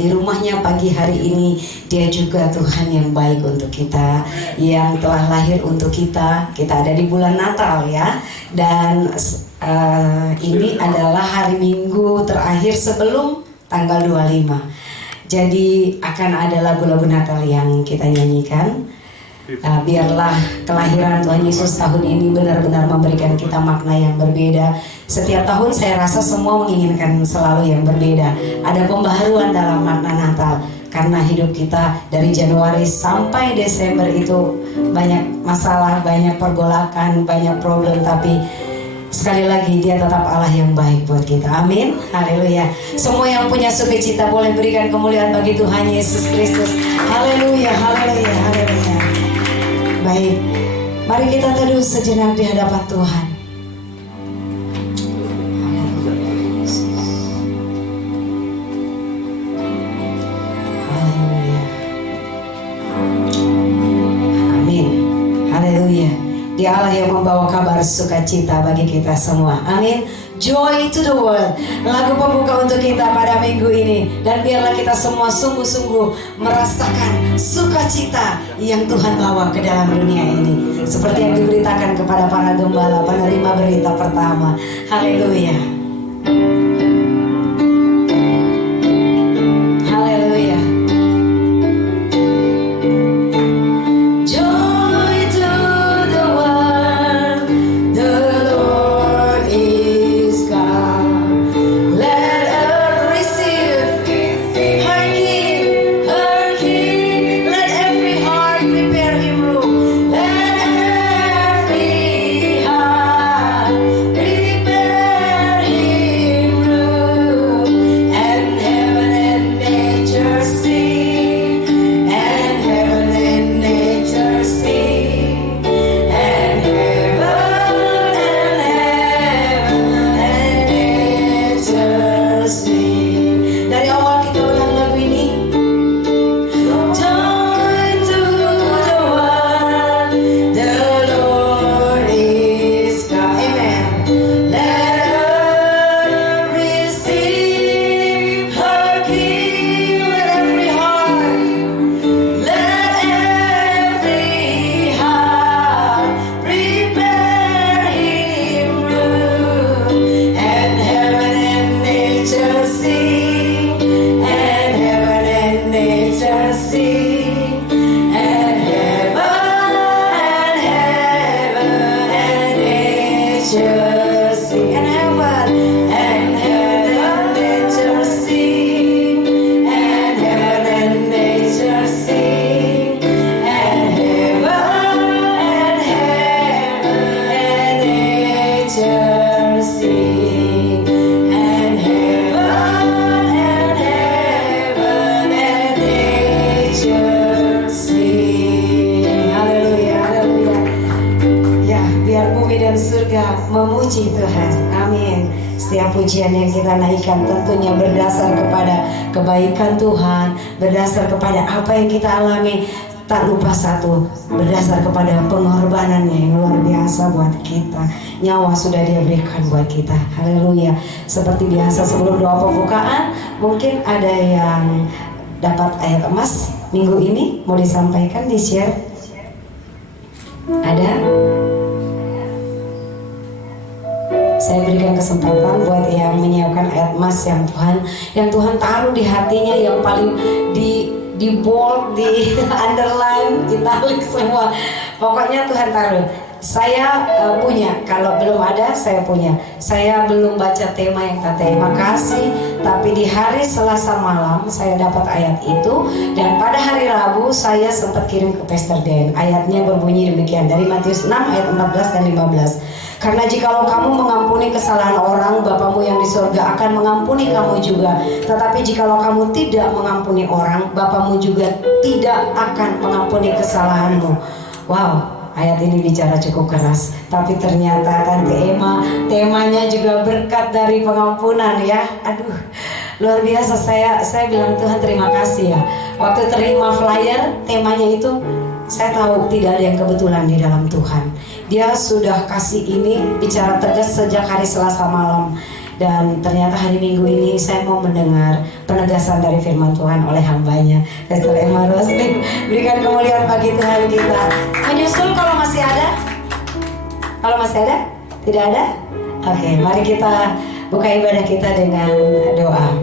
di rumahnya pagi hari ini. Dia juga Tuhan yang baik untuk kita, yang telah lahir untuk kita. Kita ada di bulan Natal ya. Dan ini adalah hari Minggu terakhir sebelum tanggal 25. Jadi akan ada lagu-lagu Natal yang kita nyanyikan. Biarlah kelahiran Tuhan Yesus tahun ini benar-benar memberikan kita makna yang berbeda. Setiap tahun saya rasa semua menginginkan selalu yang berbeda. Ada pembaharuan dalam makna Natal. Karena hidup kita dari Januari sampai Desember itu banyak masalah, banyak pergolakan, banyak problem. Tapi sekali lagi dia tetap Allah yang baik buat kita. Amin. Haleluya. Semua yang punya sukacita boleh berikan kemuliaan bagi Tuhan Yesus Kristus. Haleluya, haleluya, haleluya. Baik, mari kita teduh sejenak di hadapan Tuhan. Haleluya. Amin. Haleluya. Dia Allah yang membawa kabar sukacita bagi kita semua. Amin. Joy to the world, lagu pembuka untuk kita pada minggu ini. Dan biarlah kita semua sungguh-sungguh merasakan sukacita yang Tuhan bawa ke dalam dunia ini, seperti yang diberitakan kepada para gembala penerima berita pertama. Haleluya. Memuji Tuhan, amin. Setiap pujian yang kita naikkan tentunya berdasar kepada kebaikan Tuhan, berdasar kepada apa yang kita alami. Tak lupa satu, berdasar kepada pengorbanannya yang luar biasa buat kita. Nyawa sudah Dia berikan buat kita. Haleluya. Seperti biasa sebelum doa pembukaan, mungkin ada yang dapat ayat emas minggu ini mau disampaikan, di-share. Ada? Saya berikan kesempatan buat yang menyiapkan ayat emas yang Tuhan taruh di hatinya, yang paling di bold, di underline, italic semua. Pokoknya Tuhan taruh. Saya punya, kalau belum ada saya punya. Saya belum baca tema yang terima kasih, tapi di hari Selasa malam saya dapat ayat itu, dan pada hari Rabu saya sempat kirim ke Pastor Dan. Ayatnya berbunyi demikian dari Matius 6 ayat 14 dan 15. Karena jikalau kamu mengampuni kesalahan orang, Bapamu yang di surga akan mengampuni kamu juga. Tetapi jikalau kamu tidak mengampuni orang, Bapamu juga tidak akan mengampuni kesalahanmu. Wow, ayat ini bicara cukup keras. Tapi ternyata kan temanya juga berkat dari pengampunan ya. Aduh, luar biasa. Saya bilang Tuhan terima kasih ya. Waktu terima flyer temanya itu, saya tahu tidak ada yang kebetulan di dalam Tuhan. Dia sudah kasih ini bicara tegas sejak hari Selasa malam. Dan ternyata hari Minggu ini saya mau mendengar penegasan dari firman Tuhan oleh hambanya Pastor Emma Rosling. Berikan kemuliaan bagi Tuhan kita. Menyusul kalau masih ada? Kalau masih ada? Tidak ada? Oke, mari kita buka ibadah kita dengan doa.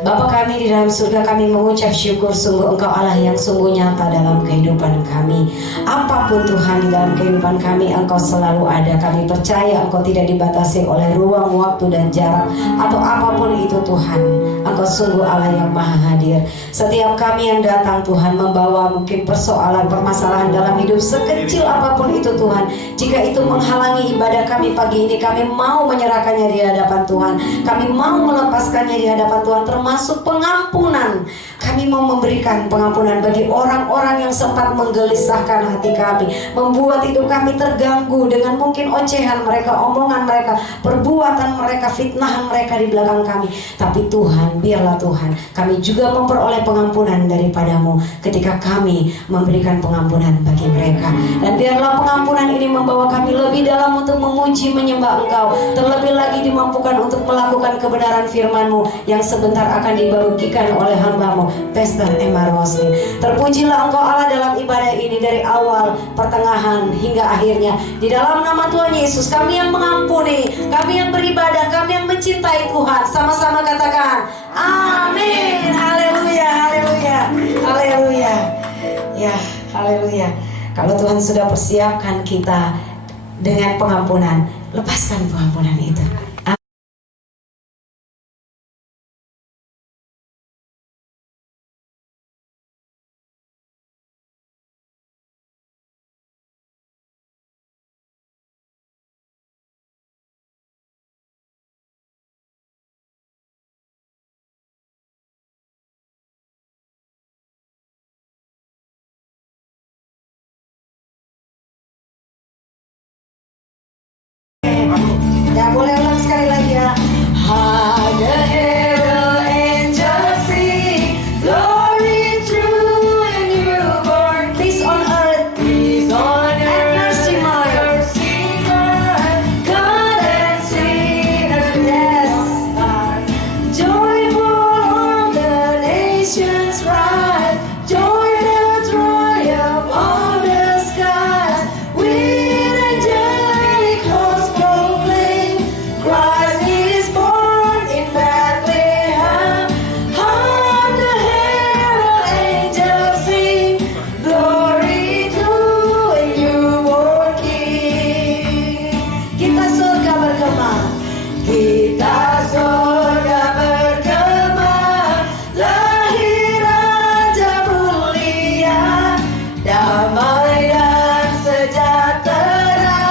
Bapa kami di dalam surga, kami mengucap syukur, sungguh Engkau Allah yang sungguh nyata dalam kehidupan kami. Apapun Tuhan di dalam kehidupan kami, Engkau selalu ada. Kami percaya Engkau tidak dibatasi oleh ruang, waktu, dan jarak, atau apapun itu Tuhan. Engkau sungguh Allah yang maha hadir. Setiap kami yang datang Tuhan membawa mungkin persoalan, permasalahan dalam hidup sekecil apapun itu Tuhan. Jika itu menghalangi ibadah kami pagi ini, kami mau menyerahkannya di hadapan Tuhan. Kami mau melepaskannya di hadapan Tuhan, termasuk pengampunan. Kami mau memberikan pengampunan bagi orang-orang yang sempat menggelisahkan hati kami, membuat hidup kami terganggu dengan mungkin ocehan mereka, omongan mereka, perbuatan mereka, fitnahan mereka di belakang kami. Tapi Tuhan, biarlah Tuhan, kami juga memperoleh pengampunan daripadamu ketika kami memberikan pengampunan bagi mereka. Dan biarlah pengampunan ini membawa kami lebih dalam untuk memuji, menyembah Engkau, terlebih lagi dimampukan untuk melakukan kebenaran firman-Mu yang sebentar akan dibagikan oleh hamba-Mu Pastor Emma Rosling. Terpujilah Engkau Allah dalam ibadah ini dari awal, pertengahan, hingga akhirnya. Di dalam nama Tuhan Yesus, kami yang mengampuni, kami yang beribadah, kami yang mencintai Tuhan. Sama-sama katakan amin. Haleluya, haleluya, haleluya. Ya, haleluya. Kalau Tuhan sudah persiapkan kita dengan pengampunan, lepaskan pengampunan itu. Ya, boleh ulang sekali lagi ya. The herald angels sing, glory true and newborn, peace on earth, and mercy mild, God and sinners, yes. Joyful on the nations rise, joy the triumph on the skies, with angelic hosts proclaim, Christ is born in Bethlehem. Hark the herald angels sing, glory to a newborn King. Kita surga bergema, kita surga bergema, lahir Raja mulia, damai dan sejahtera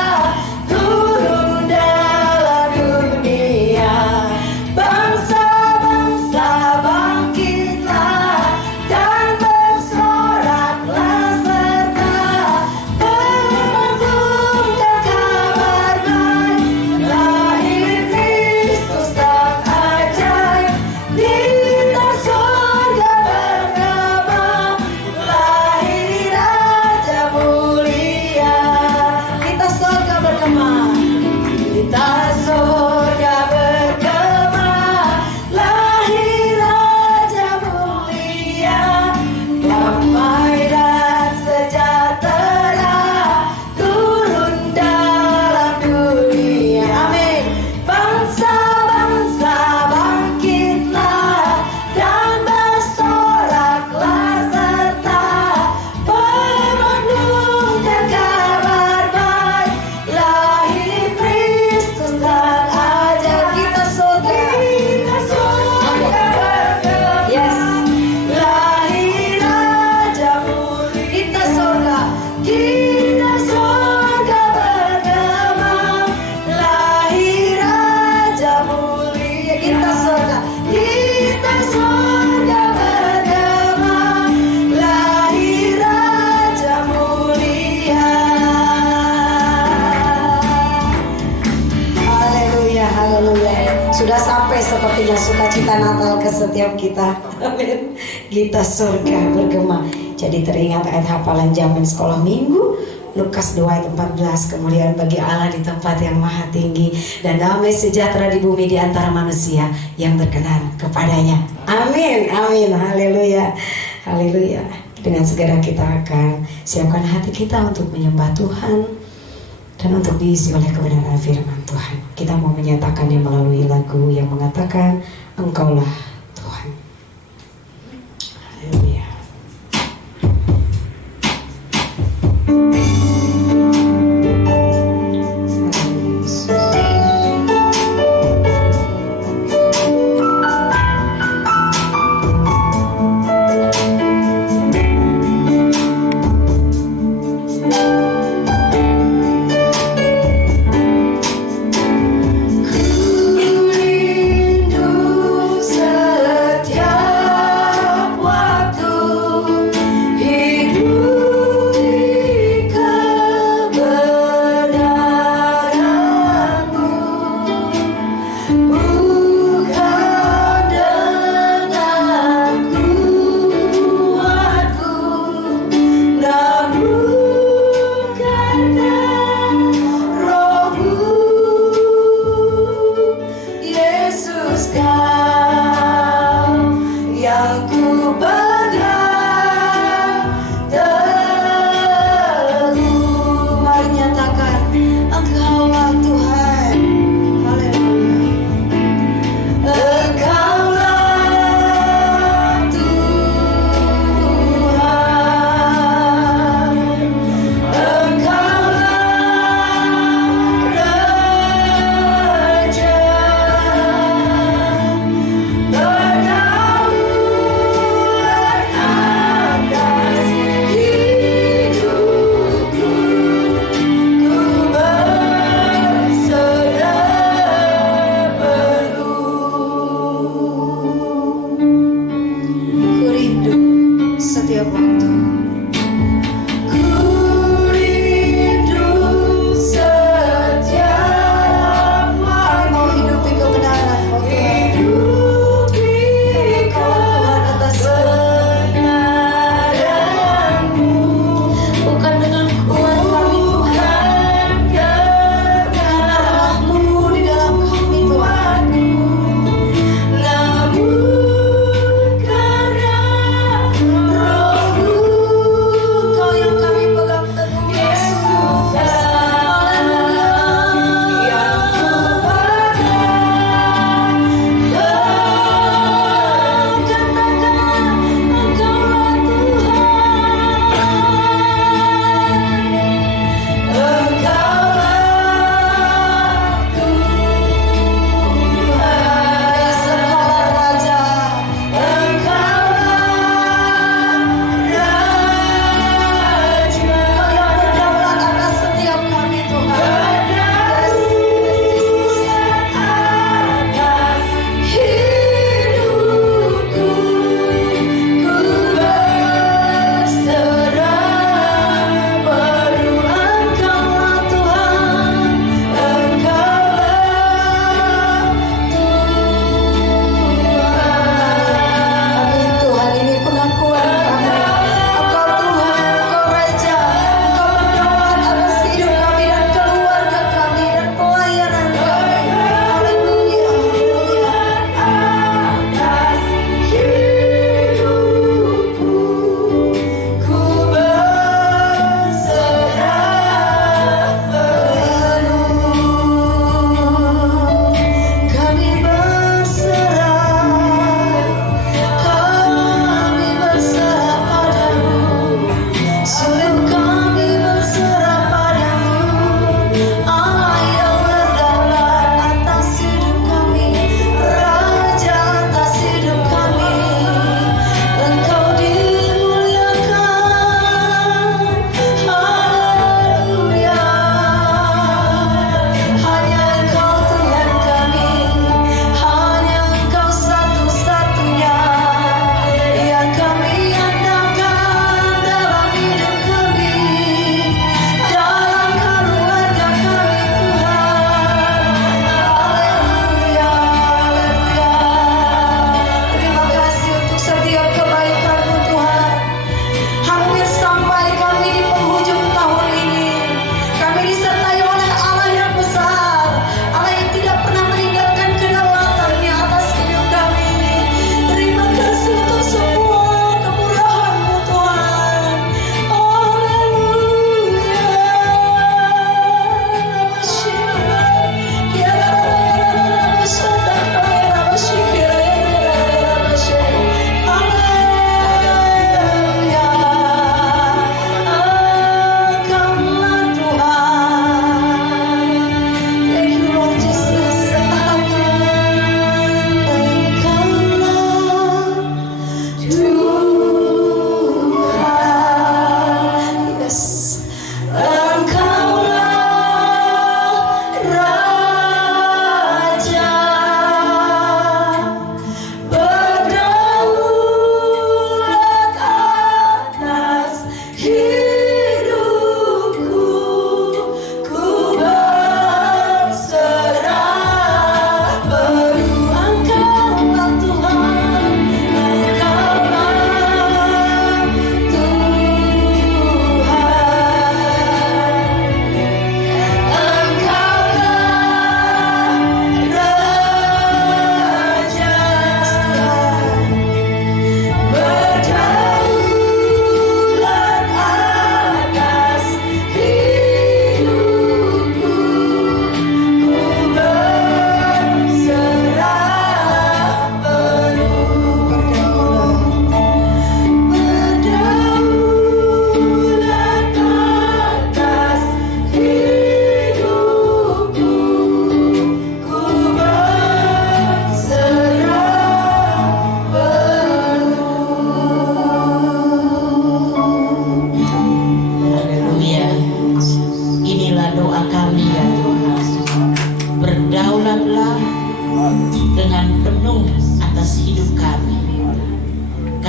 turun dalam dunia. Bangsa-bangsa bangkitlah dan bersoraklah serta mengumumkan kabar baik, lahir Kristus tak ajaib. Kita surga bergema, lahir Raja mulia. Kita surga bergema, kita surga bergema, lahir Raja mulia, damai dan sejahtera turun dalam dunia. Amin. Bangsa-bangsa bangkitlah dan bersoraklah serta mengumumkan kabar baik, lahir Kristus tak ajaib. Kita surga, yes, lahir Raja mulia. Kita surga bergema, lahir Raja mulia. Kita surga bergema, lahir Raja mulia. Haleluya, haleluya. Sudah sampai sepertinya sukacita Natal ke setiap kita. Amin. Kita surga bergema. Jadi teringat ayat hafalan zaman sekolah minggu, Lukas 2 ayat 14, kemuliaan bagi Allah di tempat yang maha tinggi dan damai sejahtera di bumi di antara manusia yang berkenan kepadanya. Amin, amin, haleluya, haleluya. Dengan segera kita akan siapkan hati kita untuk menyembah Tuhan dan untuk diisi oleh kebenaran firman Tuhan. Kita mau menyatakannya melalui lagu yang mengatakan Engkaulah Tuhan. Haleluya. Ku rindu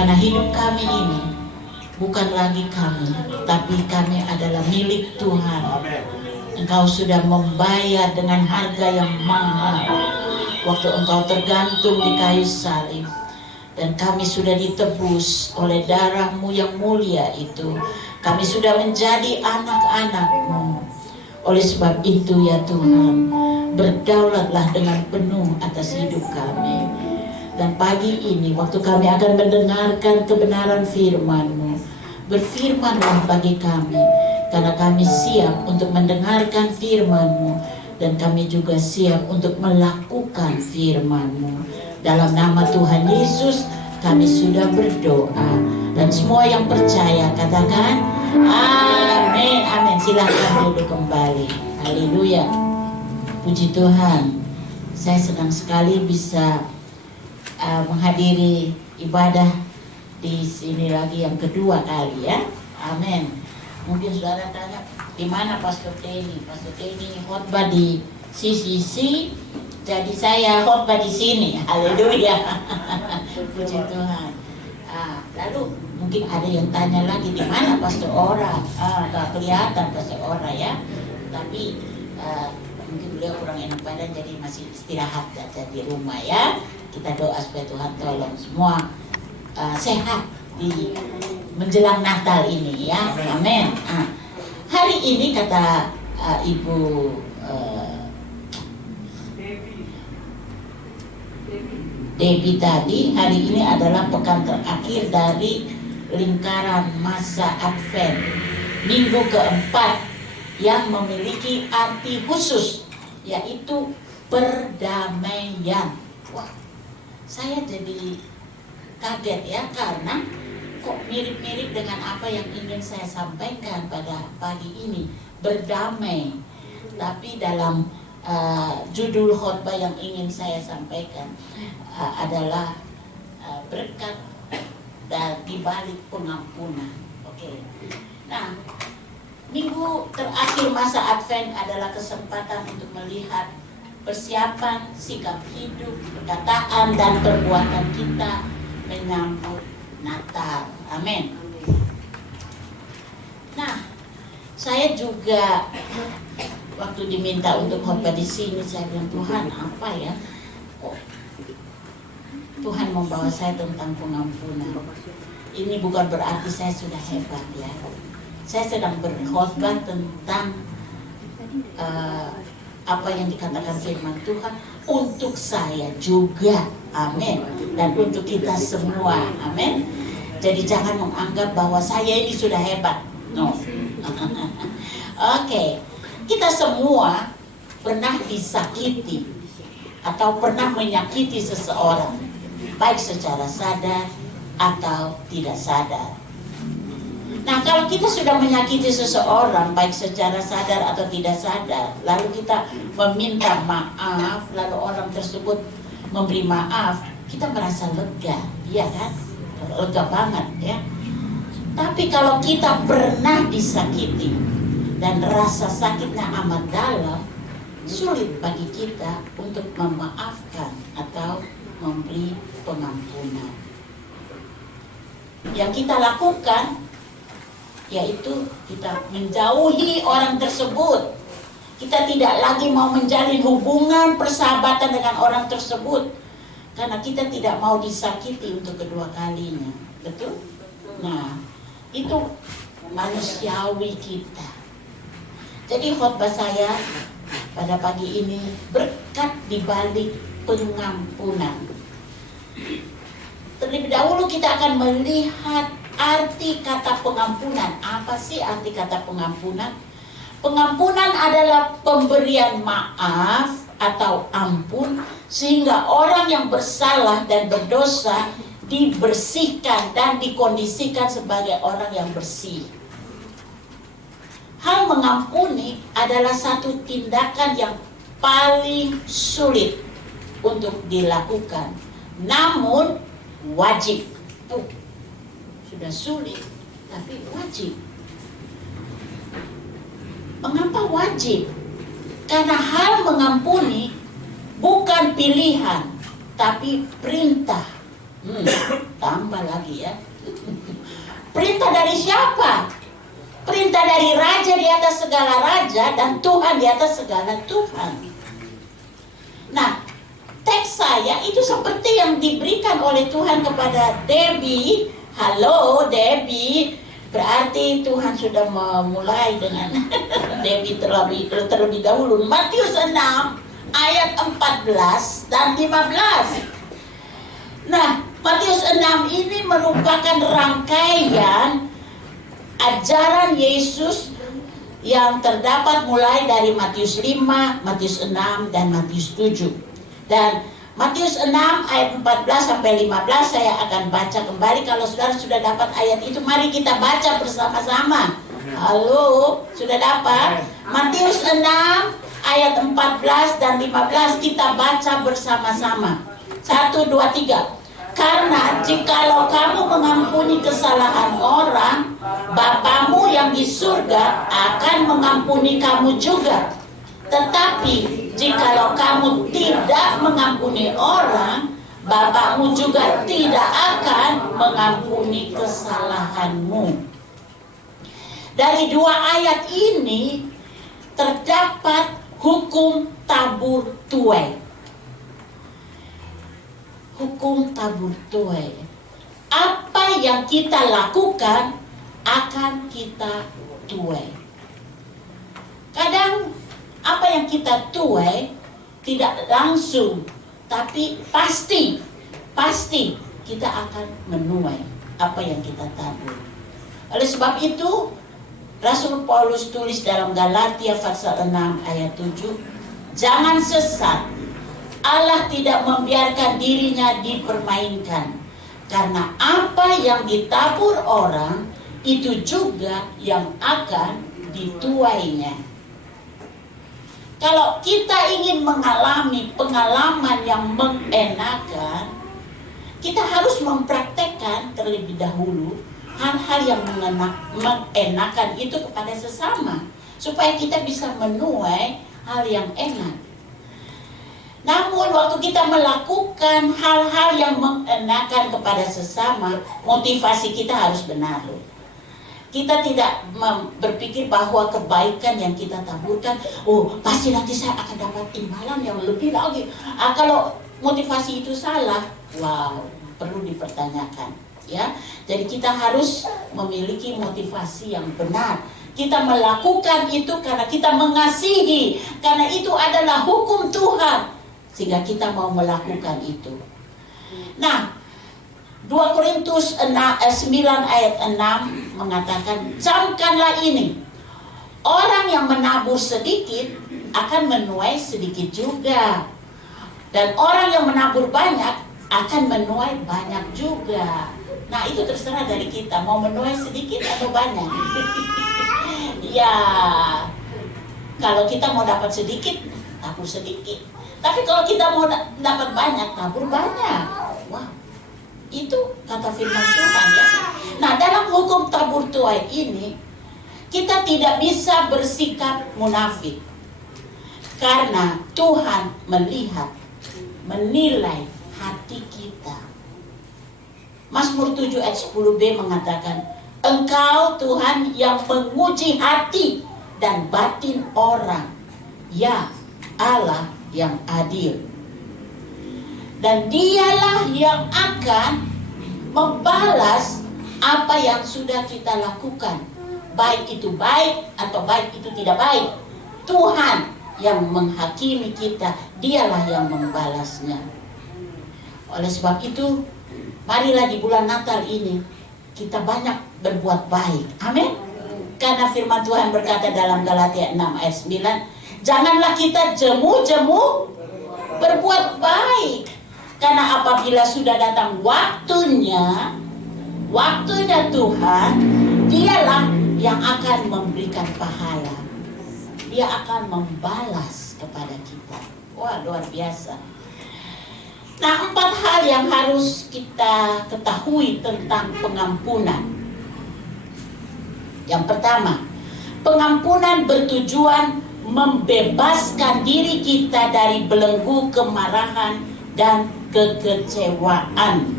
Karena hidup kami ini bukan lagi kami, tapi kami adalah milik Tuhan. Engkau sudah membayar dengan harga yang mahal waktu Engkau tergantung di kayu salib. Dan kami sudah ditebus oleh darah-Mu yang mulia itu. Kami sudah menjadi anak-anak-Mu. Oleh sebab itu ya Tuhan, berdaulatlah dengan penuh atas hidup kami. Dan pagi ini waktu kami akan mendengarkan kebenaran firman-Mu, berfirmanlah bagi kami, karena kami siap untuk mendengarkan firman-Mu, dan kami juga siap untuk melakukan firman-Mu. Dalam nama Tuhan Yesus kami sudah berdoa, dan semua yang percaya katakan amin. Amin. Silakan duduk kembali. Haleluya. Puji Tuhan. Saya senang sekali bisa menghadiri ibadah di sini lagi yang kedua kali ya. Amin. Mungkin saudara tanya, di mana Pastor Denny? Pastor Denny khotbah di CCC, jadi saya khotbah di sini. Haleluya. Puji Tuhan. Lalu mungkin ada yang tanya lagi, di mana Pastor Ora? Gak kelihatan Pastor Ora ya. Tapi mungkin beliau kurang enak badan, jadi masih istirahat aja di rumah ya. Kita doa supaya Tuhan tolong semua sehat di menjelang Natal ini ya. Amin. Hari ini kata Ibu Debbie tadi, hari ini adalah pekan terakhir dari lingkaran masa Advent, minggu keempat, yang memiliki arti khusus, yaitu perdamaian. Wah, saya jadi kaget ya, karena kok mirip-mirip dengan apa yang ingin saya sampaikan pada pagi ini, berdamai. Tapi dalam judul khotbah yang ingin saya sampaikan adalah berkat dan dibalik pengampunan. Oke. Nah, minggu terakhir masa Advent adalah kesempatan untuk melihat persiapan sikap hidup, perkataan dan perbuatan kita menyambut Natal. Amin. Nah, saya juga waktu diminta untuk khotbah di sini, saya bilang, Tuhan apa ya? Kok Tuhan membawa saya tentang pengampunan? Ini bukan berarti saya sudah hebat ya. Saya sedang berkhotbah tentang apa yang dikatakan firman Tuhan untuk saya juga. Amin. Dan untuk kita semua. Amin. Jadi jangan menganggap bahwa saya ini sudah hebat. No. Oke. Kita semua pernah disakiti atau pernah menyakiti seseorang, baik secara sadar atau tidak sadar. Nah, kalau kita sudah menyakiti seseorang, baik secara sadar atau tidak sadar, lalu kita meminta maaf, lalu orang tersebut memberi maaf, kita merasa lega, iya kan? Lega banget ya. Tapi kalau kita pernah disakiti dan rasa sakitnya amat dalam, sulit bagi kita untuk memaafkan atau memberi pengampunan. Yang kita lakukan yaitu kita menjauhi orang tersebut. Kita tidak lagi mau menjalin hubungan persahabatan dengan orang tersebut, karena kita tidak mau disakiti untuk kedua kalinya. Betul? Nah, itu manusiawi kita. Jadi khotbah saya pada pagi ini berkat dibalik pengampunan. Terlebih dahulu kita akan melihat arti kata pengampunan. Apa sih arti kata pengampunan? Pengampunan adalah pemberian maaf atau ampun sehingga orang yang bersalah dan berdosa dibersihkan dan dikondisikan sebagai orang yang bersih. Hal mengampuni adalah satu tindakan yang paling sulit untuk dilakukan, namun wajib. Tuh, sudah sulit, tapi wajib. Mengapa wajib? Karena hal mengampuni bukan pilihan, tapi perintah Tambah lagi ya. Perintah dari siapa? Perintah dari Raja di atas segala raja dan Tuhan di atas segala Tuhan. Nah, teks saya itu seperti yang diberikan oleh Tuhan kepada Debbie. Halo Debbie, berarti Tuhan sudah memulai dengan Debbie terlebih dahulu. Matius 6 ayat 14 dan 15. Nah, Matius 6 ini merupakan rangkaian ajaran Yesus yang terdapat mulai dari Matius 5, Matius 6, dan Matius 7. Dan Matius 6 ayat 14 sampai 15 saya akan baca kembali. Kalau saudara sudah dapat ayat itu, mari kita baca bersama-sama. Halo, sudah dapat? Matius 6 ayat 14 dan 15 kita baca bersama-sama. 1, 2, 3. Karena jikalau kamu mengampuni kesalahan orang, Bapamu yang di surga akan mengampuni kamu juga. Tetapi jikalau kamu tidak mengampuni orang, Bapamu juga tidak akan mengampuni kesalahanmu. Dari dua ayat ini terdapat hukum tabur tuai. Hukum tabur tuai. Apa yang kita lakukan akan kita tuai. Kadang apa yang kita tuai tidak langsung, tapi pasti kita akan menuai apa yang kita tabur. Oleh sebab itu Rasul Paulus tulis dalam Galatia pasal 6 ayat 7, jangan sesat. Allah tidak membiarkan dirinya dipermainkan, karena apa yang ditabur orang itu juga yang akan dituainya. Kalau kita ingin mengalami pengalaman yang mengenakan, kita harus mempraktekkan terlebih dahulu hal-hal yang mengenakan itu kepada sesama, supaya kita bisa menuai hal yang enak. Namun waktu kita melakukan hal-hal yang mengenakan kepada sesama, motivasi kita harus benar loh. Kita tidak berpikir bahwa kebaikan yang kita taburkan, oh pasti nanti saya akan dapat imbalan yang lebih lagi. Kalau motivasi itu salah, wow, perlu dipertanyakan. Ya, jadi kita harus memiliki motivasi yang benar. Kita melakukan itu karena kita mengasihi, karena itu adalah hukum Tuhan, sehingga kita mau melakukan itu. Nah, 2 Korintus 9 ayat 6 mengatakan, camkanlah ini, orang yang menabur sedikit akan menuai sedikit juga, dan orang yang menabur banyak akan menuai banyak juga. Nah, itu terserah dari kita, mau menuai sedikit atau banyak. Ya, kalau kita mau dapat sedikit, tabur sedikit. Tapi kalau kita mau dapat banyak, tabur banyak. Wah, itu kata firman Tuhan ya. Nah, dalam hukum tabur tuai ini, kita tidak bisa bersikap munafik. Karena Tuhan melihat, menilai hati kita. Mazmur 7 ayat 10b mengatakan, Engkau Tuhan yang menguji hati dan batin orang, ya Allah yang adil. Dan dialah yang akan membalas apa yang sudah kita lakukan, baik itu baik atau baik itu tidak baik. Tuhan yang menghakimi kita, dialah yang membalasnya. Oleh sebab itu, marilah di bulan Natal ini kita banyak berbuat baik. Amin. Karena firman Tuhan berkata dalam Galatia 6 ayat 9, janganlah kita jemu-jemu berbuat baik. Karena apabila sudah datang waktunya Tuhan, dialah yang akan memberikan pahala. Dia akan membalas kepada kita. Wah, luar biasa. Nah, 4 hal yang harus kita ketahui tentang pengampunan. Yang pertama, pengampunan bertujuan membebaskan diri kita dari belenggu kemarahan dan kekecewaan.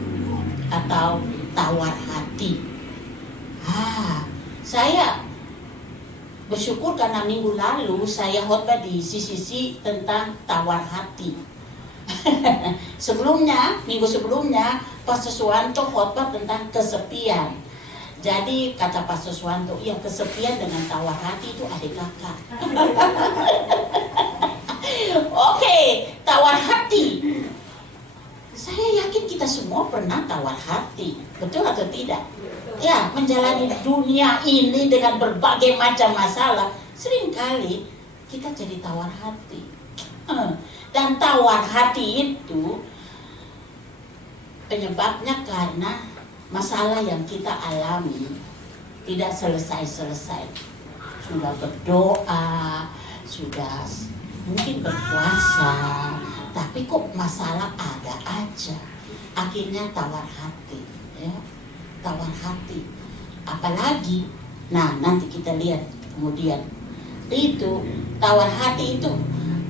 atau tawar hati. Saya bersyukur karena minggu lalu saya khotbah di CCC tentang tawar hati. Minggu sebelumnya Pastor Suwanto khotbah tentang kesepian. Jadi kata Pastor Suwanto, ya kesepian dengan tawar hati itu adik kakak. Oke, tawar hati. Saya yakin kita semua pernah tawar hati, betul atau tidak? Ya, menjalani dunia ini dengan berbagai macam masalah, seringkali kita jadi tawar hati. Dan tawar hati itu penyebabnya karena masalah yang kita alami tidak selesai-selesai. Sudah berdoa, sudah mungkin berpuasa, tapi kok masalah ada aja. Akhirnya tawar hati, ya, tawar hati. Apalagi, nanti kita lihat kemudian itu tawar hati itu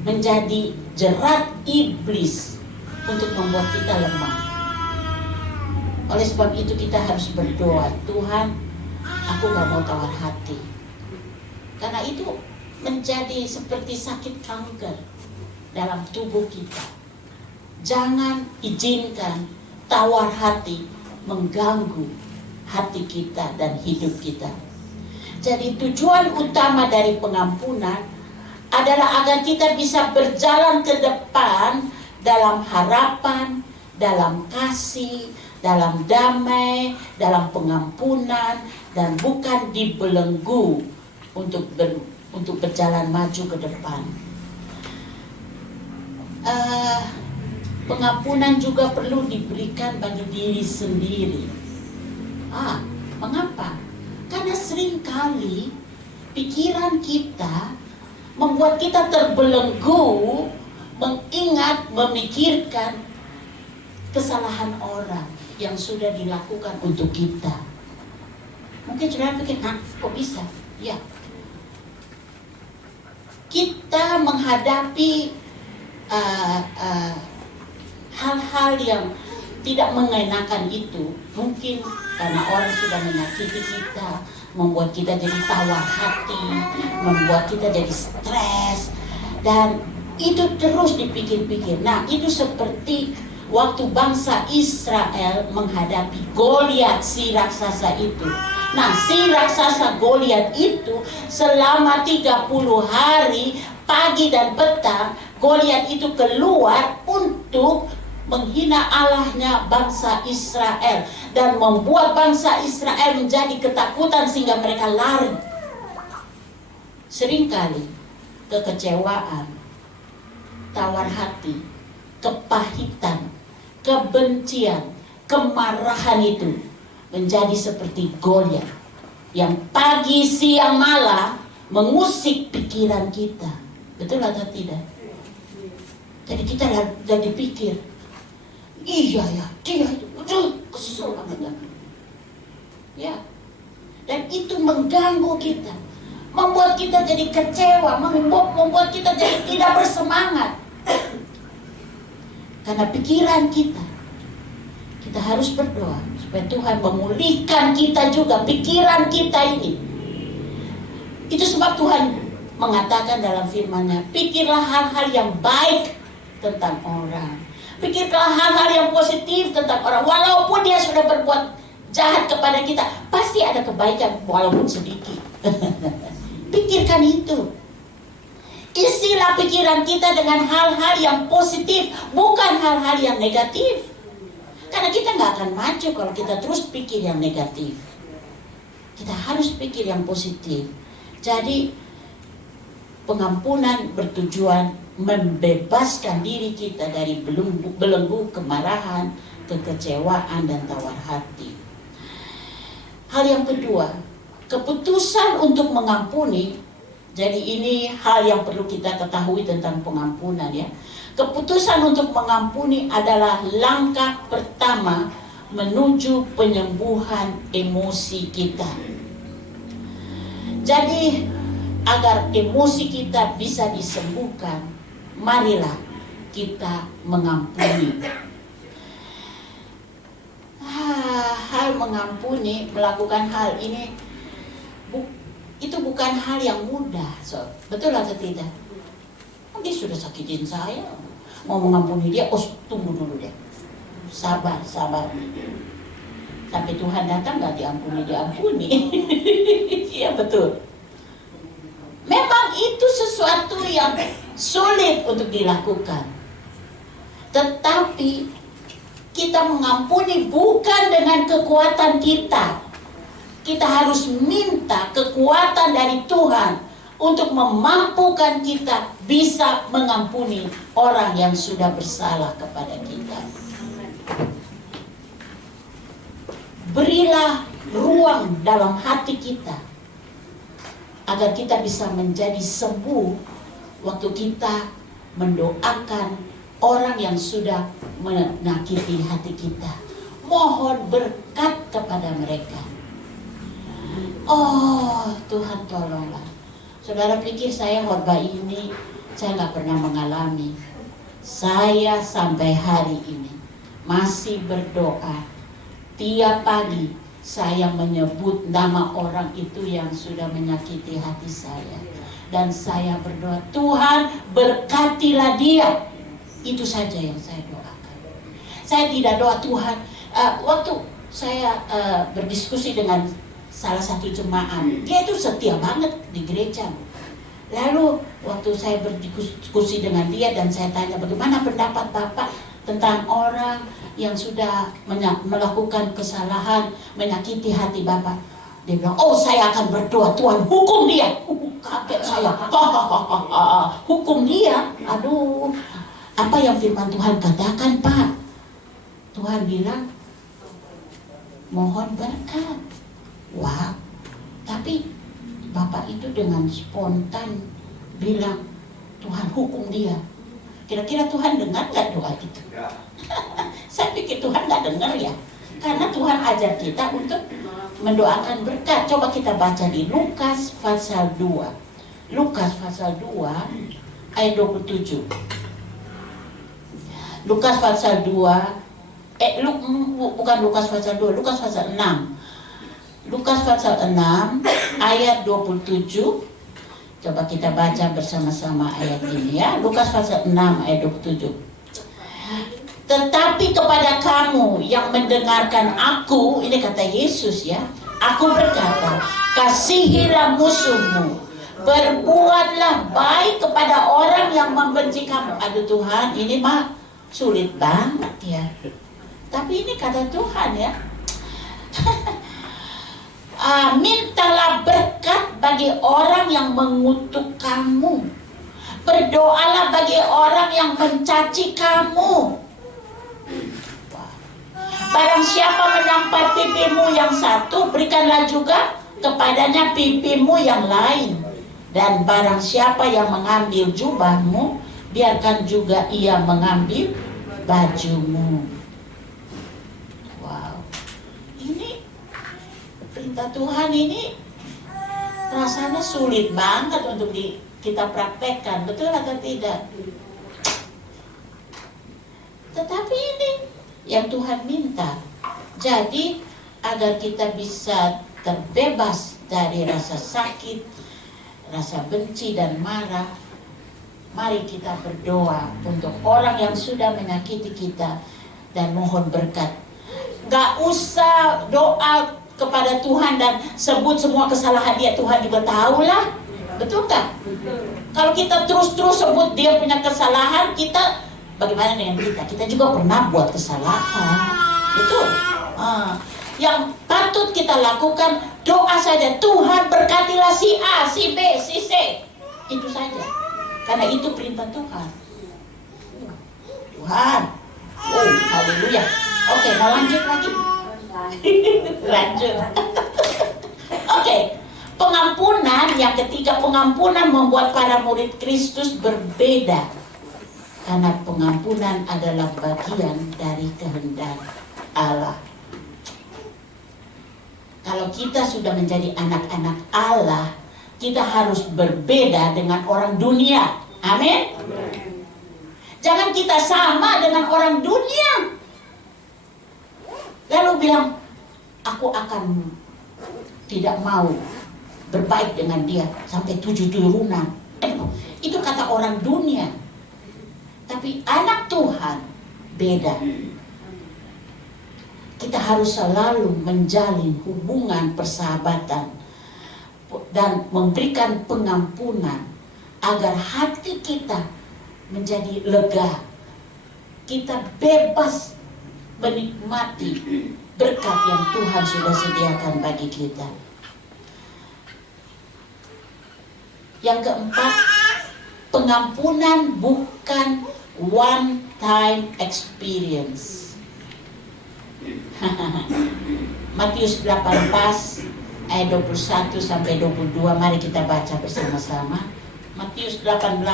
menjadi jerat iblis untuk membuat kita lemah. Oleh sebab itu kita harus berdoa, Tuhan, aku gak mau tawar hati. Karena itu menjadi seperti sakit kanker dalam tubuh kita. Jangan izinkan tawar hati mengganggu hati kita dan hidup kita. Jadi tujuan utama dari pengampunan adalah agar kita bisa berjalan ke depan dalam harapan, dalam kasih, dalam damai, dalam pengampunan, dan bukan dibelenggu untuk berjalan maju ke depan. Pengampunan juga perlu diberikan bagi diri sendiri. Mengapa? Karena seringkali pikiran kita membuat kita terbelenggu, mengingat, memikirkan kesalahan orang yang sudah dilakukan untuk kita. Mungkin saudara pikir, kok bisa? Ya. Kita menghadapi hal-hal yang tidak mengenakan itu, mungkin karena orang sudah menyakiti kita, membuat kita jadi tawar hati, membuat kita jadi stres, dan itu terus dipikir-pikir. Itu seperti waktu bangsa Israel menghadapi Goliat, si raksasa itu. Si raksasa Goliat itu selama 30 hari, pagi dan petang, Goliat itu keluar untuk menghina Allahnya bangsa Israel dan membuat bangsa Israel menjadi ketakutan sehingga mereka lari. Seringkali kekecewaan, tawar hati, kepahitan, kebencian, kemarahan itu menjadi seperti Goliat yang pagi, siang, malam mengusik pikiran kita. Betul atau tidak? Jadi kita jadi pikir, iya ya, dia itu kesel banget. Ya. Dan itu mengganggu kita, membuat kita jadi kecewa, membuat kita jadi tidak bersemangat. Karena pikiran kita harus berdoa supaya Tuhan memulihkan kita juga, pikiran kita ini. Itu sebab Tuhan mengatakan dalam firman-Nya, pikirlah hal-hal yang baik tentang orang, pikirlah hal-hal yang positif tentang orang. Walaupun dia sudah berbuat jahat kepada kita, pasti ada kebaikan walaupun sedikit. Pikirkan itu. Isilah pikiran kita dengan hal-hal yang positif, bukan hal-hal yang negatif. Karena kita nggak akan maju kalau kita terus pikir yang negatif. Kita harus pikir yang positif. Jadi pengampunan bertujuan membebaskan diri kita dari belenggu kemarahan, kekecewaan, dan tawar hati. Hal yang kedua, keputusan untuk mengampuni. Jadi ini hal yang perlu kita ketahui tentang pengampunan, ya. Keputusan untuk mengampuni adalah langkah pertama menuju penyembuhan emosi kita. Jadi agar emosi kita bisa disembuhkan, marilah kita mengampuni. mengampuni, melakukan hal ini, itu bukan hal yang mudah. Betul atau tidak? Dia sudah sakitin saya, mau mengampuni dia, tunggu dulu deh, sabar. Sampai Tuhan datang nggak diampuni. Iya betul. Memang itu sesuatu yang sulit untuk dilakukan. Tetapi kita mengampuni bukan dengan kekuatan kita. Kita harus minta kekuatan dari Tuhan untuk memampukan kita bisa mengampuni orang yang sudah bersalah kepada kita. Berilah ruang dalam hati kita agar kita bisa menjadi sembuh waktu kita mendoakan orang yang sudah menyakiti hati kita. Mohon berkat kepada mereka. Oh Tuhan, tolonglah. Saudara pikir saya khotbah ini saya nggak pernah mengalami. Saya sampai hari ini masih berdoa. Tiap pagi saya menyebut nama orang itu yang sudah menyakiti hati saya. Dan saya berdoa, Tuhan berkatilah dia. Itu saja yang saya doakan. Saya tidak doa Tuhan. Waktu saya berdiskusi dengan salah satu jemaat, dia itu setia banget di gereja. Lalu waktu saya berdiskusi dengan dia dan saya tanya bagaimana pendapat Bapak tentang orang yang sudah melakukan kesalahan, menyakiti hati Bapak. Dia bilang, oh saya akan berdoa, Tuhan hukum dia. Kaget saya, hukum dia. Aduh, apa yang firman Tuhan katakan Pak? Tuhan bilang, mohon berkat. Wah, tapi Bapak itu dengan spontan bilang, Tuhan hukum dia. Kira-kira Tuhan dengar gak doa itu? Saya pikir Tuhan gak dengar ya. Karena Tuhan ajar kita untuk mendoakan berkat. Coba kita baca di Lukas pasal 2. Lukas pasal 2 ayat 27. Lukas pasal 2 bukan Lukas pasal 2, Lukas pasal 6. Lukas pasal 6 ayat 27. Coba kita baca bersama-sama ayat ini ya. Lukas pasal 6 ayat 27. Tetapi kepada kamu yang mendengarkan aku, ini kata Yesus ya, aku berkata, kasihilah musuhmu, berbuatlah baik kepada orang yang membenci kamu. Aduh Tuhan, ini mah sulit banget ya. Tapi ini kata Tuhan ya. Mintalah berkat bagi orang yang mengutuk kamu. Berdoalah bagi orang yang mencaci kamu. Barang siapa menampar pipimu yang satu, berikanlah juga kepadanya pipimu yang lain. Dan barang siapa yang mengambil jubahmu, biarkan juga ia mengambil bajumu. Wow, ini perintah Tuhan ini rasanya sulit banget untuk kita praktekkan, betul atau tidak? Tetapi ini yang Tuhan minta. Jadi agar kita bisa terbebas dari rasa sakit, rasa benci dan marah, mari kita berdoa untuk orang yang sudah menyakiti kita dan mohon berkat. Gak usah doa kepada Tuhan dan sebut semua kesalahan dia, Tuhan juga tahu lah. Betul kan? Kalau kita terus-terus sebut dia punya kesalahan, kita bagaimana dengan kita? Kita juga pernah buat kesalahan. Betul? Yang patut kita lakukan, doa saja. Tuhan berkatilah si A, si B, si C. Itu saja. Karena itu perintah Tuhan. Tuhan. Oh, haleluya. Oke, mau lanjut lagi. Lanjut. Oke. Pengampunan yang ketiga, pengampunan membuat para murid Kristus berbeda. Karena pengampunan adalah bagian dari kehendak Allah. Kalau kita sudah menjadi anak-anak Allah, kita harus berbeda dengan orang dunia. Amin. Jangan kita sama dengan orang dunia. Lalu bilang, aku akan tidak mau berbaik dengan dia sampai 7 turunan. Itu kata orang dunia. Tapi anak Tuhan beda. Kita harus selalu menjalin hubungan persahabatan dan memberikan pengampunan agar hati kita menjadi lega. Kita bebas menikmati berkat yang Tuhan sudah sediakan bagi kita. Yang keempat, pengampunan bukan one time experience. Matius 18 ayat 21 sampai 22, mari kita baca bersama-sama. Matius 18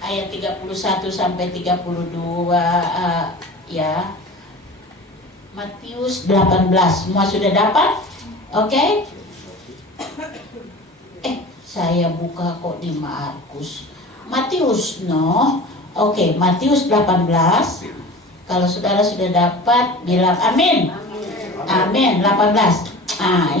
ayat 31 sampai 32 ya. Matius 18, semua sudah dapat? Oke? Saya buka kok di Markus. Matius no. Oke, Matius 18. Kalau saudara sudah dapat, bilang amin. Amin. 18.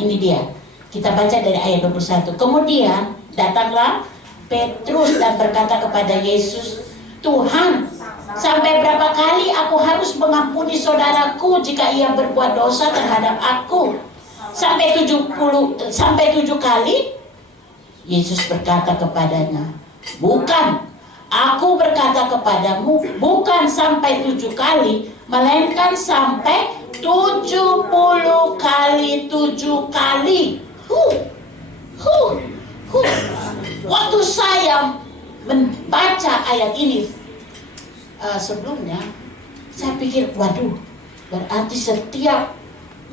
Ini dia. Kita baca dari ayat 21. Kemudian datanglah Petrus dan berkata kepada Yesus, "Tuhan, sampai berapa kali aku harus mengampuni saudaraku jika ia berbuat dosa terhadap aku? Sampai 7 kali?" Yesus berkata kepadanya, "Bukan, aku berkata kepadamu, bukan sampai 7 kali, melainkan sampai 70 kali 7 kali." Waktu saya membaca ayat ini sebelumnya, saya pikir, waduh, berarti setiap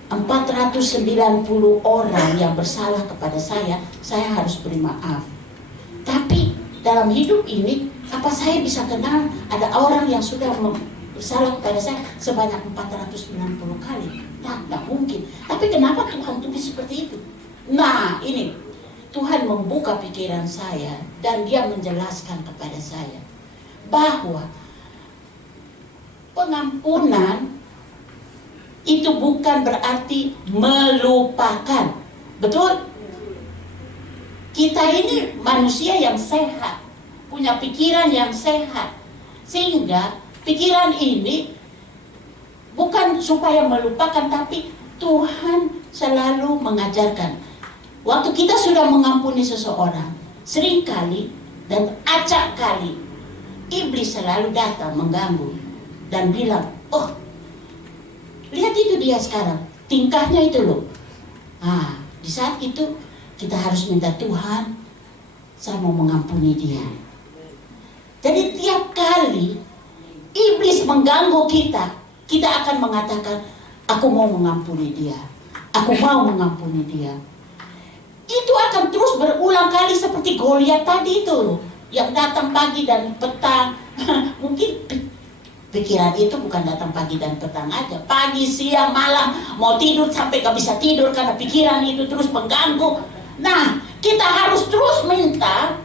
490 orang yang bersalah kepada saya harus beri maaf. Tapi dalam hidup ini, apa saya bisa kenal ada orang yang sudah bersalah kepada saya sebanyak 490 kali? Tidak mungkin. Tapi kenapa Tuhan tulis seperti itu? Nah, ini Tuhan membuka pikiran saya dan Dia menjelaskan kepada saya bahwa pengampunan itu bukan berarti melupakan. Betul? Kita ini manusia yang sehat, punya pikiran yang sehat, sehingga pikiran ini bukan supaya melupakan, tapi Tuhan selalu mengajarkan. Waktu kita sudah mengampuni seseorang, seringkali dan acak kali iblis selalu datang mengganggu dan bilang, "Oh, lihat itu dia sekarang, tingkahnya itu loh." Di saat itu kita harus minta, "Tuhan, saya mau mengampuni dia." Jadi tiap kali iblis mengganggu kita, kita akan mengatakan, "Aku mau mengampuni dia, aku mau mengampuni dia." Itu akan terus berulang kali seperti Goliat tadi itu, yang datang pagi dan petang. Mungkin pikiran itu bukan datang pagi dan petang aja, pagi, siang, malam, mau tidur sampai gak bisa tidur karena pikiran itu terus mengganggu. Nah, kita harus terus minta,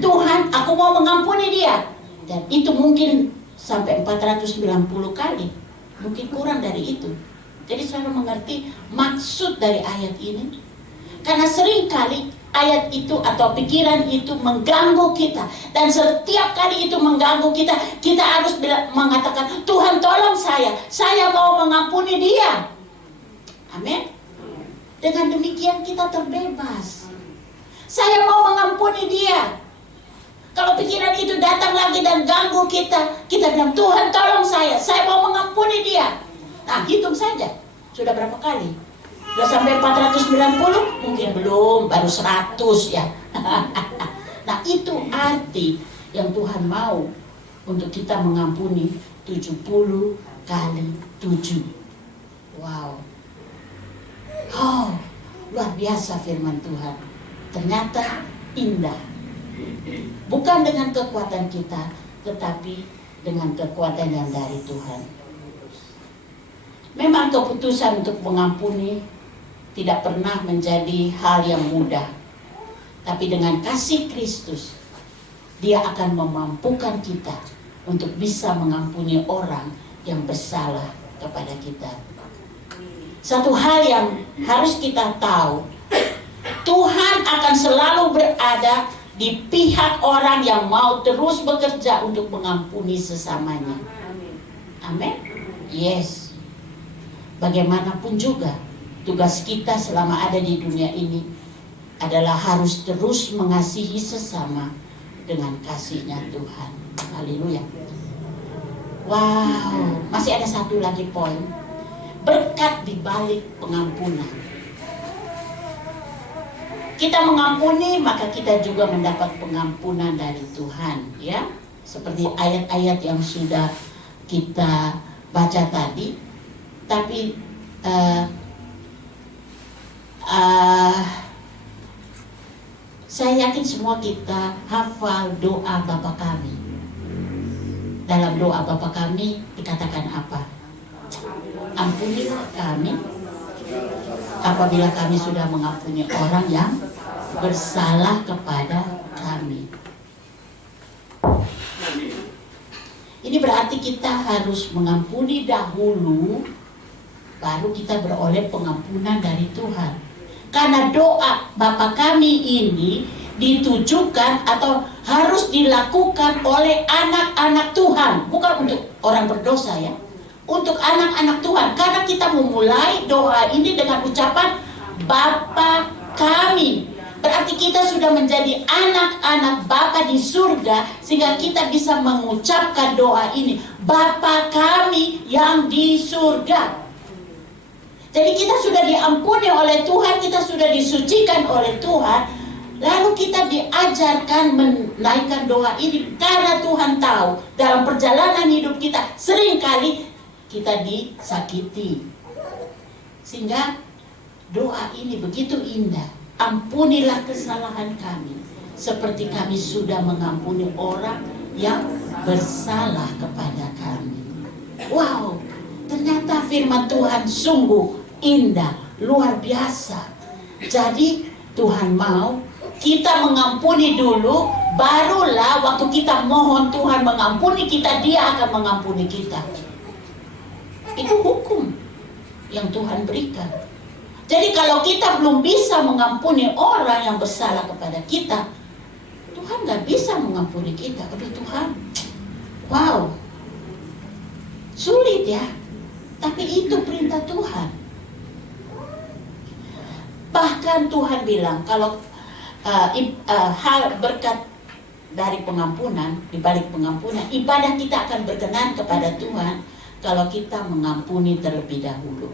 "Tuhan, aku mau mengampuni dia." Dan itu mungkin sampai 490 kali, mungkin kurang dari itu. Jadi saudara mengerti maksud dari ayat ini? Karena seringkali ayat itu atau pikiran itu mengganggu kita. Dan setiap kali itu mengganggu kita, kita harus mengatakan, "Tuhan, tolong saya mau mengampuni dia." Amin. Dengan demikian kita terbebas. Saya mau mengampuni dia. Kalau pikiran itu datang lagi dan ganggu kita, kita bilang, "Tuhan, tolong saya mau mengampuni dia." Nah, hitung saja, sudah berapa kali? Sudah sampai 490? Mungkin belum, baru 100 ya. Nah, itu arti yang Tuhan mau untuk kita mengampuni 70 kali 7. Wow. Luar biasa firman Tuhan. Ternyata indah. Bukan dengan kekuatan kita, tetapi dengan kekuatan yang dari Tuhan. Memang keputusan untuk mengampuni tidak pernah menjadi hal yang mudah. Tapi dengan kasih Kristus, Dia akan memampukan kita untuk bisa mengampuni orang yang bersalah kepada kita. Satu hal yang harus kita tahu, Tuhan akan selalu berada di pihak orang yang mau terus bekerja untuk mengampuni sesamanya. Amin. Yes. Bagaimanapun juga, tugas kita selama ada di dunia ini adalah harus terus mengasihi sesama dengan kasih-Nya Tuhan. Haleluya. Wow, masih ada satu lagi poin. Berkat di balik pengampunan. Kita mengampuni, maka kita juga mendapat pengampunan dari Tuhan, ya. Seperti ayat-ayat yang sudah kita baca tadi. Tapi saya yakin semua kita hafal doa Bapa Kami. Dalam doa Bapa Kami dikatakan apa? Ampunilah kami apabila kami sudah mengampuni orang yang bersalah kepada kami. Ini berarti kita harus mengampuni dahulu, baru kita beroleh pengampunan dari Tuhan. Karena doa Bapa Kami ini ditujukan atau harus dilakukan oleh anak-anak Tuhan, bukan untuk orang berdosa, ya. Untuk anak-anak Tuhan. Karena kita memulai doa ini dengan ucapan Bapa Kami. Berarti kita sudah menjadi anak-anak Bapa di surga, sehingga kita bisa mengucapkan doa ini, Bapa Kami yang di surga. Jadi kita sudah diampuni oleh Tuhan, kita sudah disucikan oleh Tuhan. Lalu kita diajarkan menaikkan doa ini karena Tuhan tahu dalam perjalanan hidup kita seringkali kita disakiti. Sehingga doa ini begitu indah. Ampunilah kesalahan kami seperti kami sudah mengampuni orang yang bersalah kepada kami. Wow, ternyata firman Tuhan sungguh indah, luar biasa. Jadi Tuhan mau kita mengampuni dulu, barulah waktu kita mohon Tuhan mengampuni kita, Dia akan mengampuni kita. Itu hukum yang Tuhan berikan. Jadi kalau kita belum bisa mengampuni orang yang bersalah kepada kita, Tuhan gak bisa mengampuni kita. Aduh Tuhan, wow, sulit ya. Tapi itu perintah Tuhan. Bahkan Tuhan bilang kalau hal berkat dari pengampunan, di balik pengampunan, ibadah kita akan berkenan kepada Tuhan kalau kita mengampuni terlebih dahulu.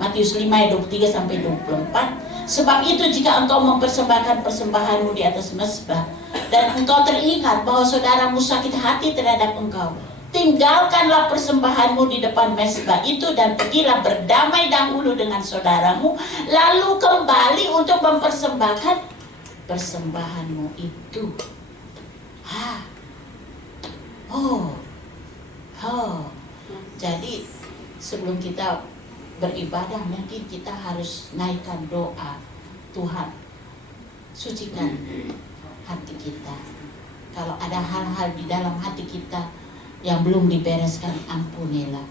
Matius 5 ayat 23 sampai 24. Sebab itu jika engkau mempersembahkan persembahanmu di atas mezbah dan engkau teringat bahwa saudaramu sakit hati terhadap engkau, tinggalkanlah persembahanmu di depan mezbah itu dan pergilah berdamai dahulu dengan saudaramu, lalu kembali untuk mempersembahkan persembahanmu itu. Jadi sebelum kita beribadah mungkin kita harus naikkan doa, Tuhan sucikan hati kita. Kalau ada hal-hal di dalam hati kita yang belum dibereskan, ampunilah.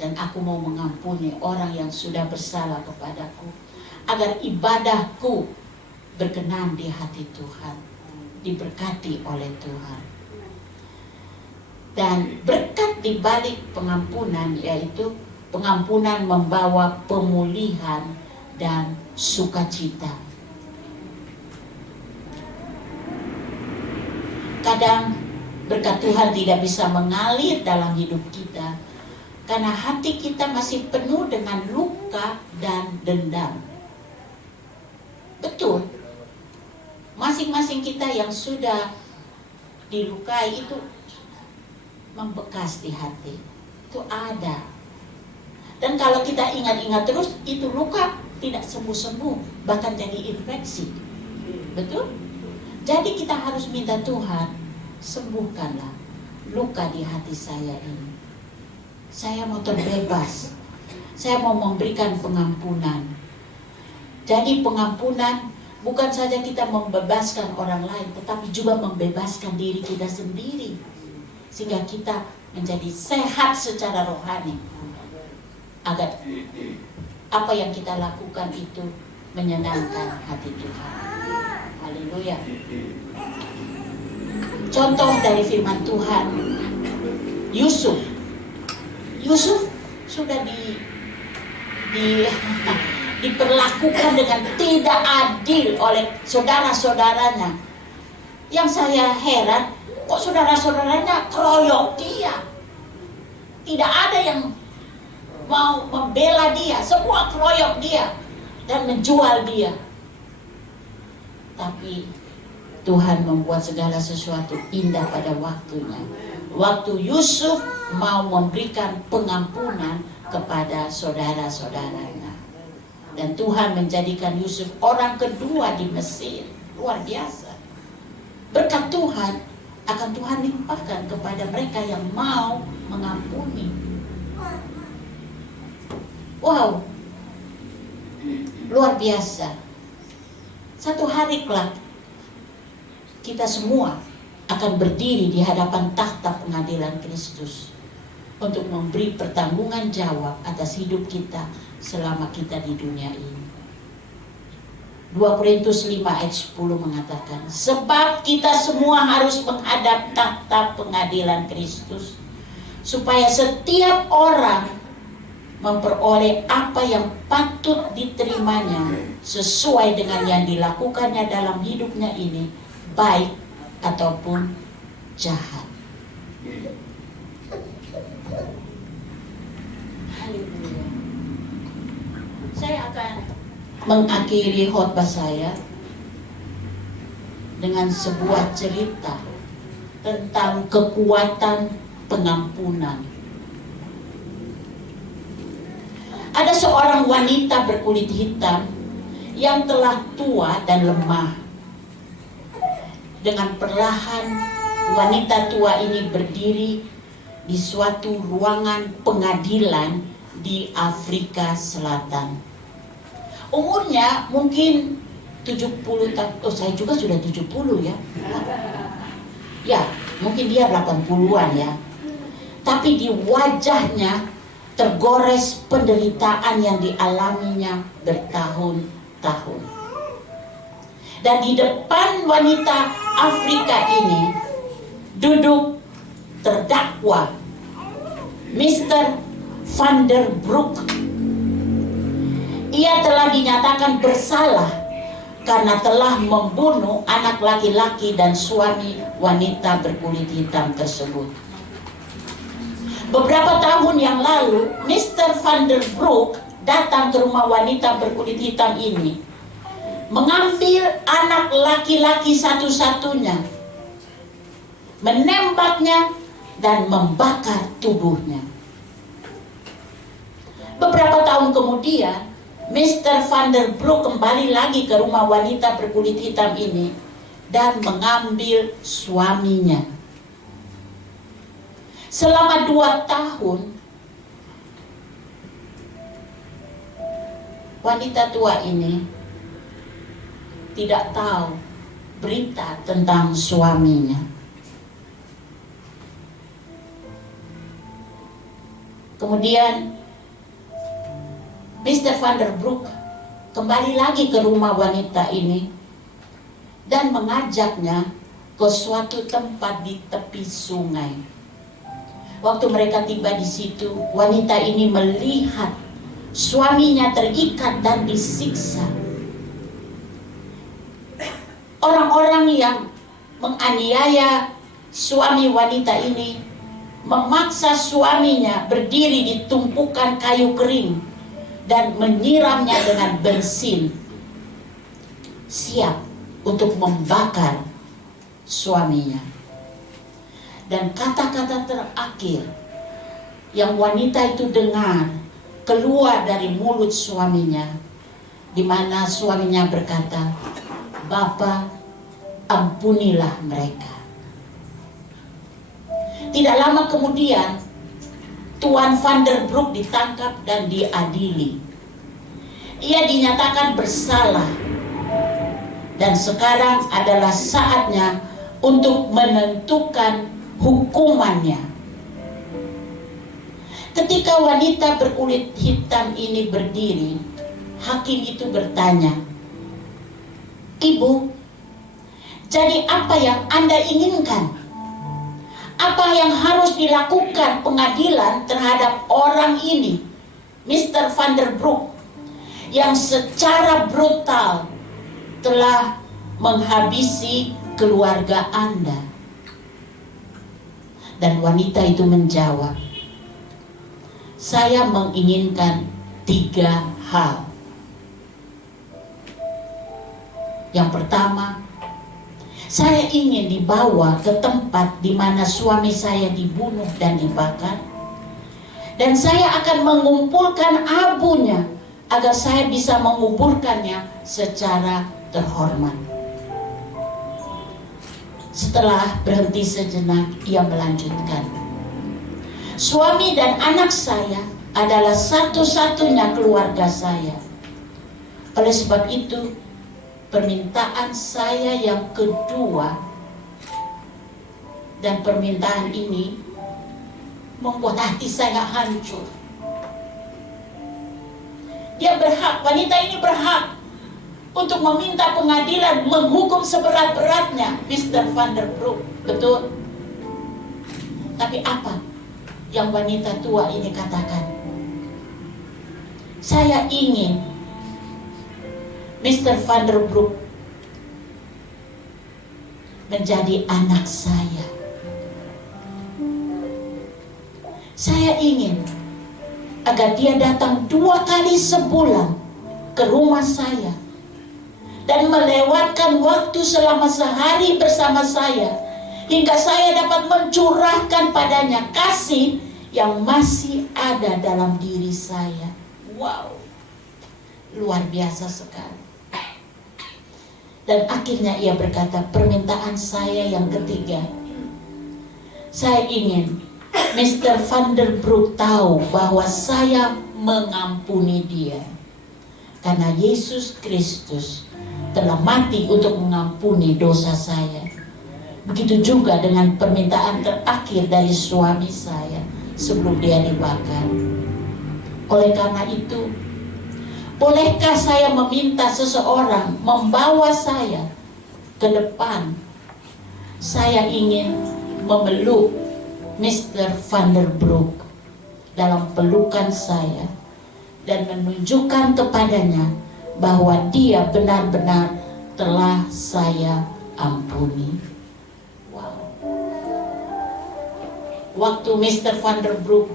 Dan aku mau mengampuni orang yang sudah bersalah kepadaku, agar ibadahku berkenan di hati Tuhan, diberkati oleh Tuhan. Dan berkat di balik pengampunan, yaitu pengampunan membawa pemulihan dan sukacita. Kadang berkat Tuhan tidak bisa mengalir dalam hidup kita karena hati kita masih penuh dengan luka dan dendam. Betul, masing-masing kita yang sudah dilukai itu membekas di hati, itu ada. Dan kalau kita ingat-ingat terus, itu luka tidak sembuh-sembuh, bahkan jadi infeksi. Betul? Jadi kita harus minta Tuhan, sembuhkanlah luka di hati saya ini. Saya mau terbebas, saya mau memberikan pengampunan. Jadi pengampunan bukan saja kita membebaskan orang lain, tetapi juga membebaskan diri kita sendiri, sehingga kita menjadi sehat secara rohani, agar apa yang kita lakukan itu menyenangkan hati Tuhan. Haleluya. Contoh dari firman Tuhan, Yusuf sudah diperlakukan dengan tidak adil oleh saudara-saudaranya. Yang saya heran, kok saudara-saudaranya keroyok dia. Tidak ada yang mau membela dia, semua keroyok dia dan menjual dia. Tapi Tuhan membuat segala sesuatu indah pada waktunya. Waktu Yusuf mau memberikan pengampunan kepada saudara-saudaranya. Dan Tuhan menjadikan Yusuf orang kedua di Mesir. Luar biasa. Berkat Tuhan akan Tuhan limpahkan kepada mereka yang mau mengampuni. Wow, luar biasa. Satu hari kelak kita semua akan berdiri di hadapan takhta pengadilan Kristus untuk memberi pertanggungan jawab atas hidup kita selama kita di dunia ini. 2 Korintus 5 ayat 10 mengatakan, sebab kita semua harus menghadap takhta pengadilan Kristus, supaya setiap orang memperoleh apa yang patut diterimanya sesuai dengan yang dilakukannya dalam hidupnya ini, baik ataupun jahat. Haleluya. Saya akan mengakhiri khotbah saya dengan sebuah cerita tentang kekuatan pengampunan. Ada seorang wanita berkulit hitam yang telah tua dan lemah. Dengan perlahan wanita tua ini berdiri di suatu ruangan pengadilan di Afrika Selatan. Umurnya mungkin 70 tahun. Oh, saya juga sudah 70 ya. Ya, mungkin dia 80-an ya. Tapi di wajahnya tergores penderitaan yang dialaminya bertahun-tahun. Dan di depan wanita Afrika ini duduk terdakwa Mr. Van der Broek. Ia telah dinyatakan bersalah karena telah membunuh anak laki-laki dan suami wanita berkulit hitam tersebut. Beberapa tahun yang lalu, Mr. Van der Broek datang ke rumah wanita berkulit hitam ini, mengambil anak laki-laki satu-satunya, menembaknya dan membakar tubuhnya. Beberapa tahun kemudian, Mr. Van der Broek kembali lagi ke rumah wanita berkulit hitam ini dan mengambil suaminya. Selama 2 tahun, wanita tua ini tidak tahu berita tentang suaminya. Kemudian Mr. Van der Broek kembali lagi ke rumah wanita ini dan mengajaknya ke suatu tempat di tepi sungai. Waktu mereka tiba di situ, wanita ini melihat suaminya terikat dan disiksa. Orang-orang yang menganiaya suami wanita ini memaksa suaminya berdiri di tumpukan kayu kering dan menyiramnya dengan bensin, siap untuk membakar suaminya. Dan kata-kata terakhir yang wanita itu dengar keluar dari mulut suaminya, di mana suaminya berkata, "Bapa, ampunilah mereka." Tidak lama kemudian, Tuan Van der Broek ditangkap dan diadili. Ia dinyatakan bersalah, dan sekarang adalah saatnya untuk menentukan hukumannya. Ketika wanita berkulit hitam ini berdiri, hakim itu bertanya, "Ibu, jadi apa yang Anda inginkan? Apa yang harus dilakukan pengadilan terhadap orang ini, Mr. Van der Broek, yang secara brutal telah menghabisi keluarga Anda?" Dan wanita itu menjawab, "Saya menginginkan 3 hal. Yang pertama, saya ingin dibawa ke tempat di mana suami saya dibunuh dan dibakar, dan saya akan mengumpulkan abunya agar saya bisa menguburkannya secara terhormat." Setelah berhenti sejenak, ia melanjutkan, "Suami dan anak saya adalah satu-satunya keluarga saya. Oleh sebab itu, permintaan saya yang kedua, dan permintaan ini membuat hati saya hancur." Dia berhak, wanita ini berhak untuk meminta pengadilan menghukum seberat-beratnya Mr. Van der Broek, betul? Tapi apa yang wanita tua ini katakan? "Saya ingin Mr. Van der Broek menjadi anak saya. Saya ingin agar dia datang 2 kali sebulan ke rumah saya dan melewatkan waktu selama sehari bersama saya, hingga saya dapat mencurahkan padanya kasih yang masih ada dalam diri saya." Wow, luar biasa sekali. Dan akhirnya ia berkata, "Permintaan saya yang ketiga, saya ingin Mr. Van der Broek tahu bahwa saya mengampuni dia, karena Yesus Kristus telah mati untuk mengampuni dosa saya. Begitu juga dengan permintaan terakhir dari suami saya sebelum dia dibakar. Oleh karena itu, bolehkah saya meminta seseorang membawa saya ke depan? Saya ingin memeluk Mr. Van der Broek dalam pelukan saya dan menunjukkan kepadanya bahwa dia benar-benar telah saya ampuni." Wow. Waktu Mr. Van der Broek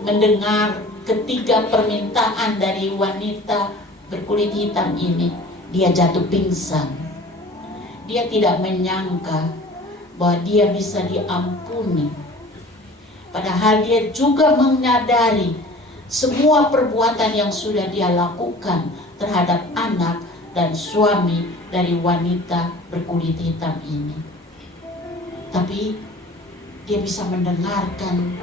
mendengar ketiga permintaan dari wanita berkulit hitam ini, dia jatuh pingsan. Dia tidak menyangka bahwa dia bisa diampuni. Padahal dia juga menyadari semua perbuatan yang sudah dia lakukan terhadap anak dan suami dari wanita berkulit hitam ini. Tapi dia bisa mendengarkan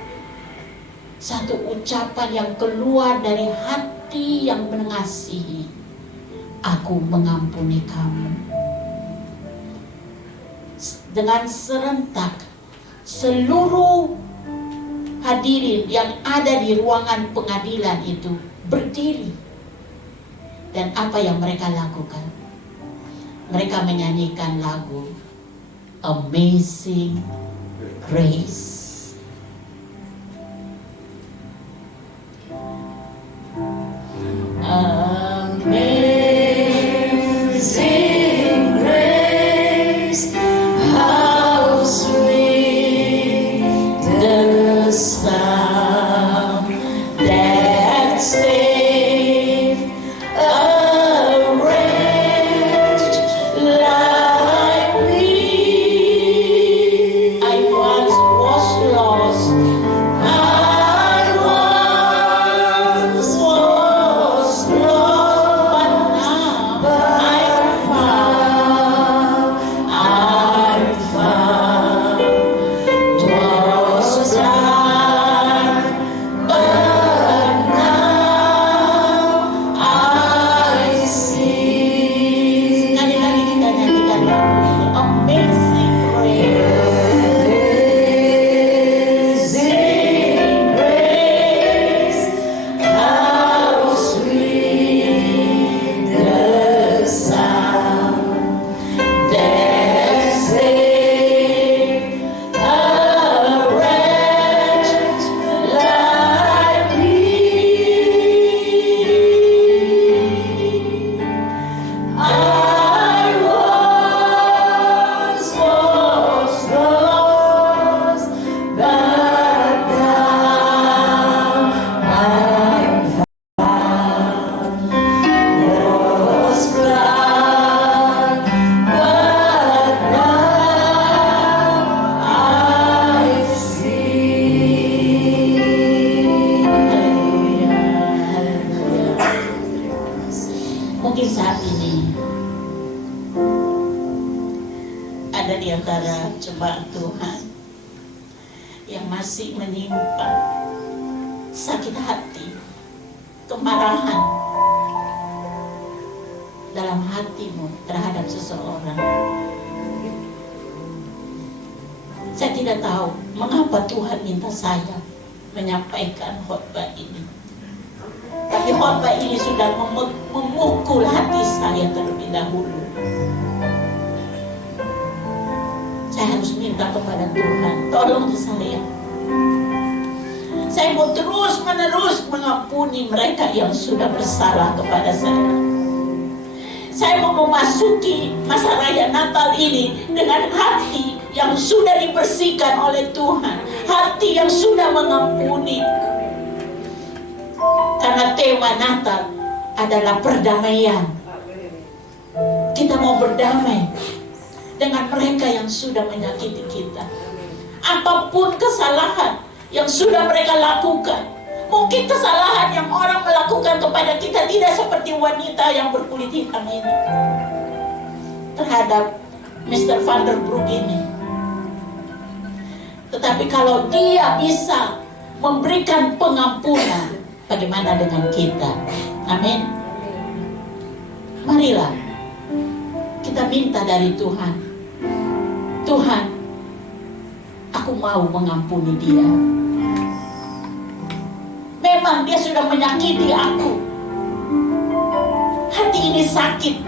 satu ucapan yang keluar dari hati yang mengasihi, "Aku mengampuni kamu." Dengan serentak seluruh hadirin yang ada di ruangan pengadilan itu berdiri. Dan apa yang mereka lakukan? Mereka menyanyikan lagu Amazing Grace. Amazing grace, how sweet the sound that saved a wretch like me. I once was lost, I once was lost, but now I'm found. 'Twas thine saudara jemaat Tuhan yang masih menyimpan sakit hati, kemarahan dalam hatimu terhadap seseorang. Saya tidak tahu mengapa Tuhan minta saya menyampaikan khotbah ini. Tapi khotbah ini sudah memukul hati saya terlebih dahulu. Saya harus minta kepada Tuhan, tolong saya. Saya mau terus-menerus mengampuni mereka yang sudah bersalah kepada saya. Saya mau memasuki masa raya Natal ini dengan hati yang sudah dibersihkan oleh Tuhan, hati yang sudah mengampuni. Karena tema Natal adalah perdamaian. Kita mau berdamai dengan mereka yang sudah menyakiti kita. Apapun kesalahan yang sudah mereka lakukan, mungkin kesalahan yang orang melakukan kepada kita tidak seperti wanita yang berkulit hitam ini terhadap Mr. Van der Broek ini. Tetapi kalau dia bisa memberikan pengampunan, bagaimana dengan kita? Amin. Marilah kita minta dari Tuhan. Tuhan, aku mau mengampuni dia. Memang dia sudah menyakiti aku. Hati ini sakit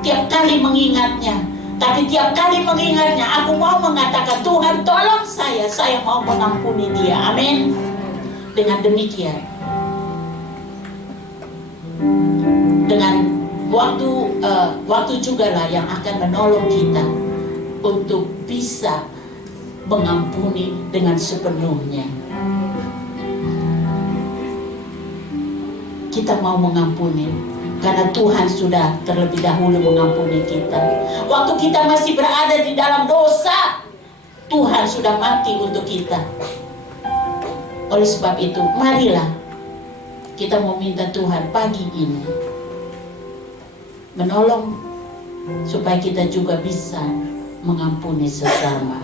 tiap kali mengingatnya. Tapi tiap kali mengingatnya, aku mau mengatakan, Tuhan tolong saya mau mengampuni dia. Amin. Dengan demikian, dengan waktu juga lah yang akan menolong kita untuk bisa mengampuni dengan sepenuhnya. Kita mau mengampuni karena Tuhan sudah terlebih dahulu mengampuni kita. Waktu kita masih berada di dalam dosa, Tuhan sudah mati untuk kita. Oleh sebab itu, marilah kita mau minta Tuhan pagi ini menolong supaya kita juga bisa mengampuni sesama.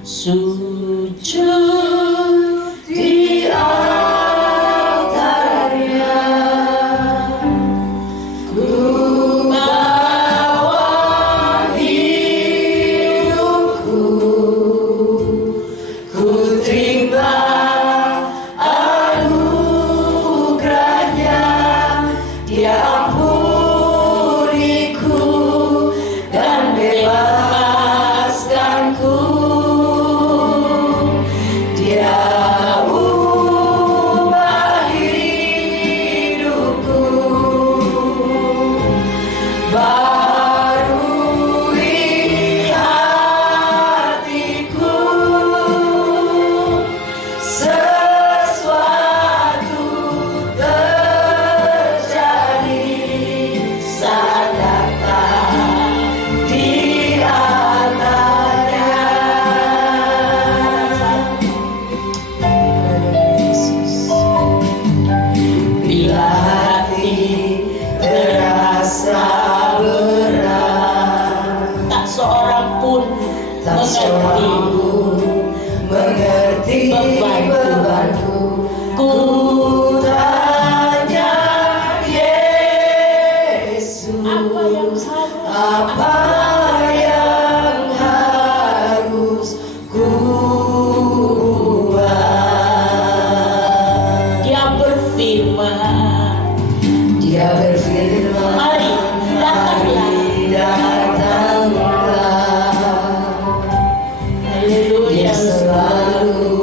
Sujud di altarnya, ku bawa hidupku, ku terima anugerahnya, Dia ampuniku dan bebaskanku. Dia ubah hidupku, barui hatiku. Sesuatu terjadi saat datang di altarnya. Bila hati terasa berat, tak seorang pun mengerti bebanku. Ku tanya Yesus, apa yang harus ku buat? Dia berfirman, mari datanglah. Haleluya. Dia selalu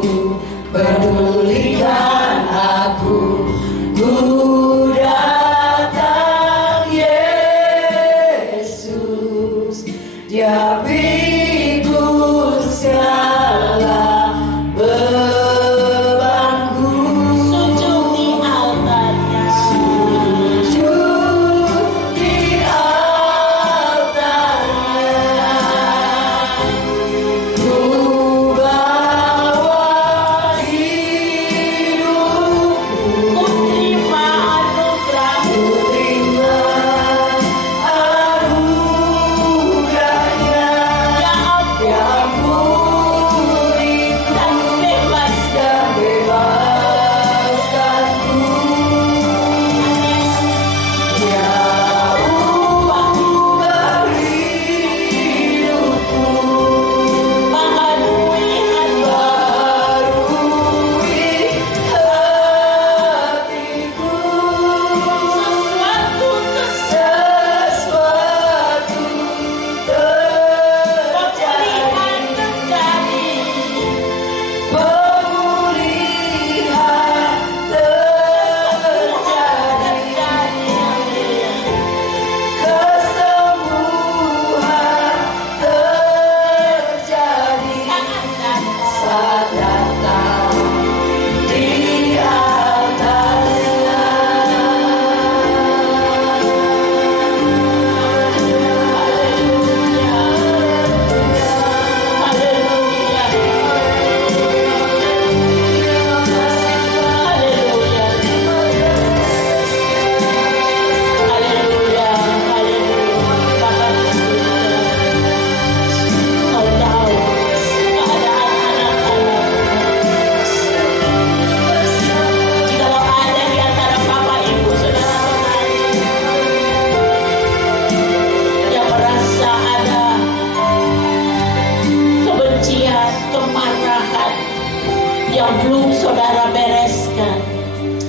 yang belum saudara bereskan,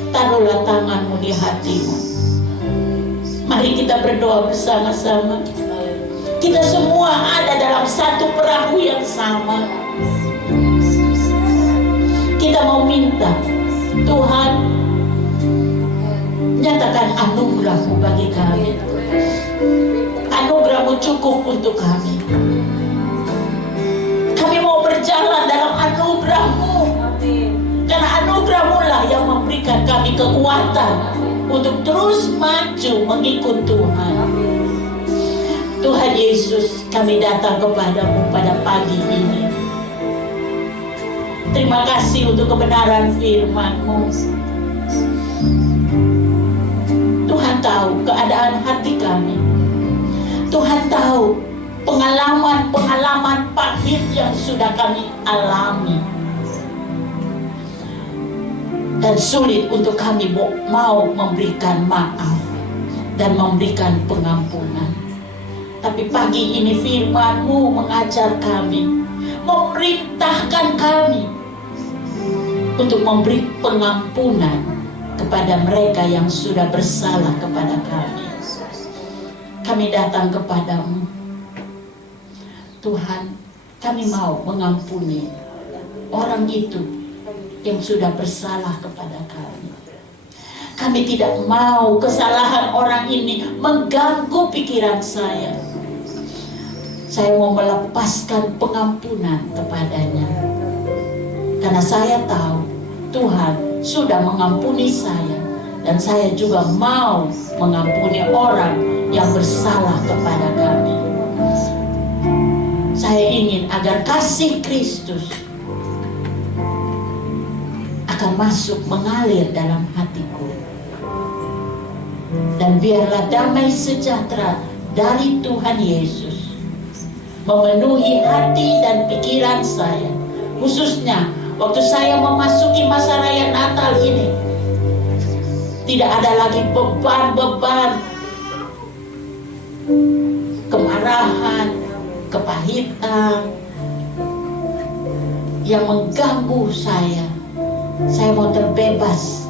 taruhlah tanganmu di hatimu. Mari kita berdoa bersama-sama. Kita semua ada dalam satu perahu yang sama. Kita mau minta, Tuhan, nyatakan anugerah-Mu bagi kami. Anugerah-Mu cukup untuk kami. Kami mau berjalan dalam anugerah-Mu. Karena anugerah-Mu lah yang memberikan kami kekuatan untuk terus maju mengikut Tuhan. Tuhan Yesus, kami datang kepadamu pada pagi ini. Terima kasih untuk kebenaran firman-Mu. Tuhan tahu keadaan hati kami. Tuhan tahu pengalaman-pengalaman pahit yang sudah kami alami. Dan sulit untuk kami mau memberikan maaf dan memberikan pengampunan. Tapi pagi ini firman-Mu mengajar kami, memerintahkan kami untuk memberi pengampunan kepada mereka yang sudah bersalah kepada kami. Kami datang kepadamu, Tuhan. Kami mau mengampuni orang itu yang sudah bersalah kepada kami. Kami tidak mau kesalahan orang ini mengganggu pikiran saya. Saya mau melepaskan pengampunan kepadanya. Karena saya tahu Tuhan sudah mengampuni saya. Dan saya juga mau mengampuni orang yang bersalah kepada kami. Saya ingin agar kasih Kristus akan masuk mengalir dalam hatiku. Dan biarlah damai sejahtera dari Tuhan Yesus memenuhi hati dan pikiran saya, khususnya waktu saya memasuki masa raya Natal ini. Tidak ada lagi beban-beban, kemarahan, kepahitan yang mengganggu saya. Saya mau terbebas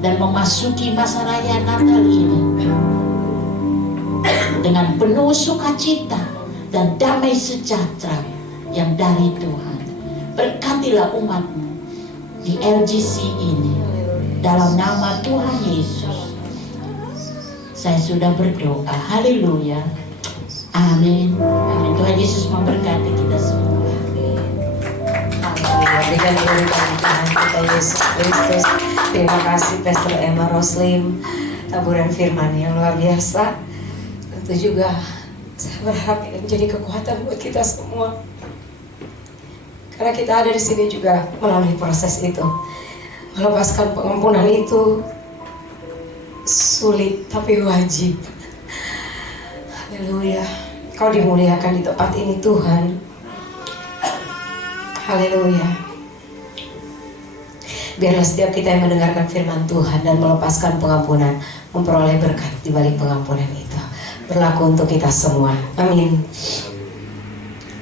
dan memasuki masa raya Natal ini dengan penuh sukacita dan damai sejahtera yang dari Tuhan. Berkatilah umat-Mu di LGC ini dalam nama Tuhan Yesus. Saya sudah berdoa. Haleluya. Amin. Amin. Tuhan Yesus memberkati kita semua. Berikan diri bagi Tuhan kita Yesus Kristus. Terima kasih Pastor Emma Roslim, taburan firman yang luar biasa. Tentu juga saya berharap ini menjadi kekuatan buat kita semua. Karena kita ada di sini juga melalui proses itu. Melepaskan pengampunan itu sulit tapi wajib. Haleluya. Kau dimuliakan di tempat ini Tuhan. Haleluya. Biarlah setiap kita yang mendengarkan firman Tuhan dan melepaskan pengampunan memperoleh berkat di balik pengampunan itu. Berlaku untuk kita semua. Amin.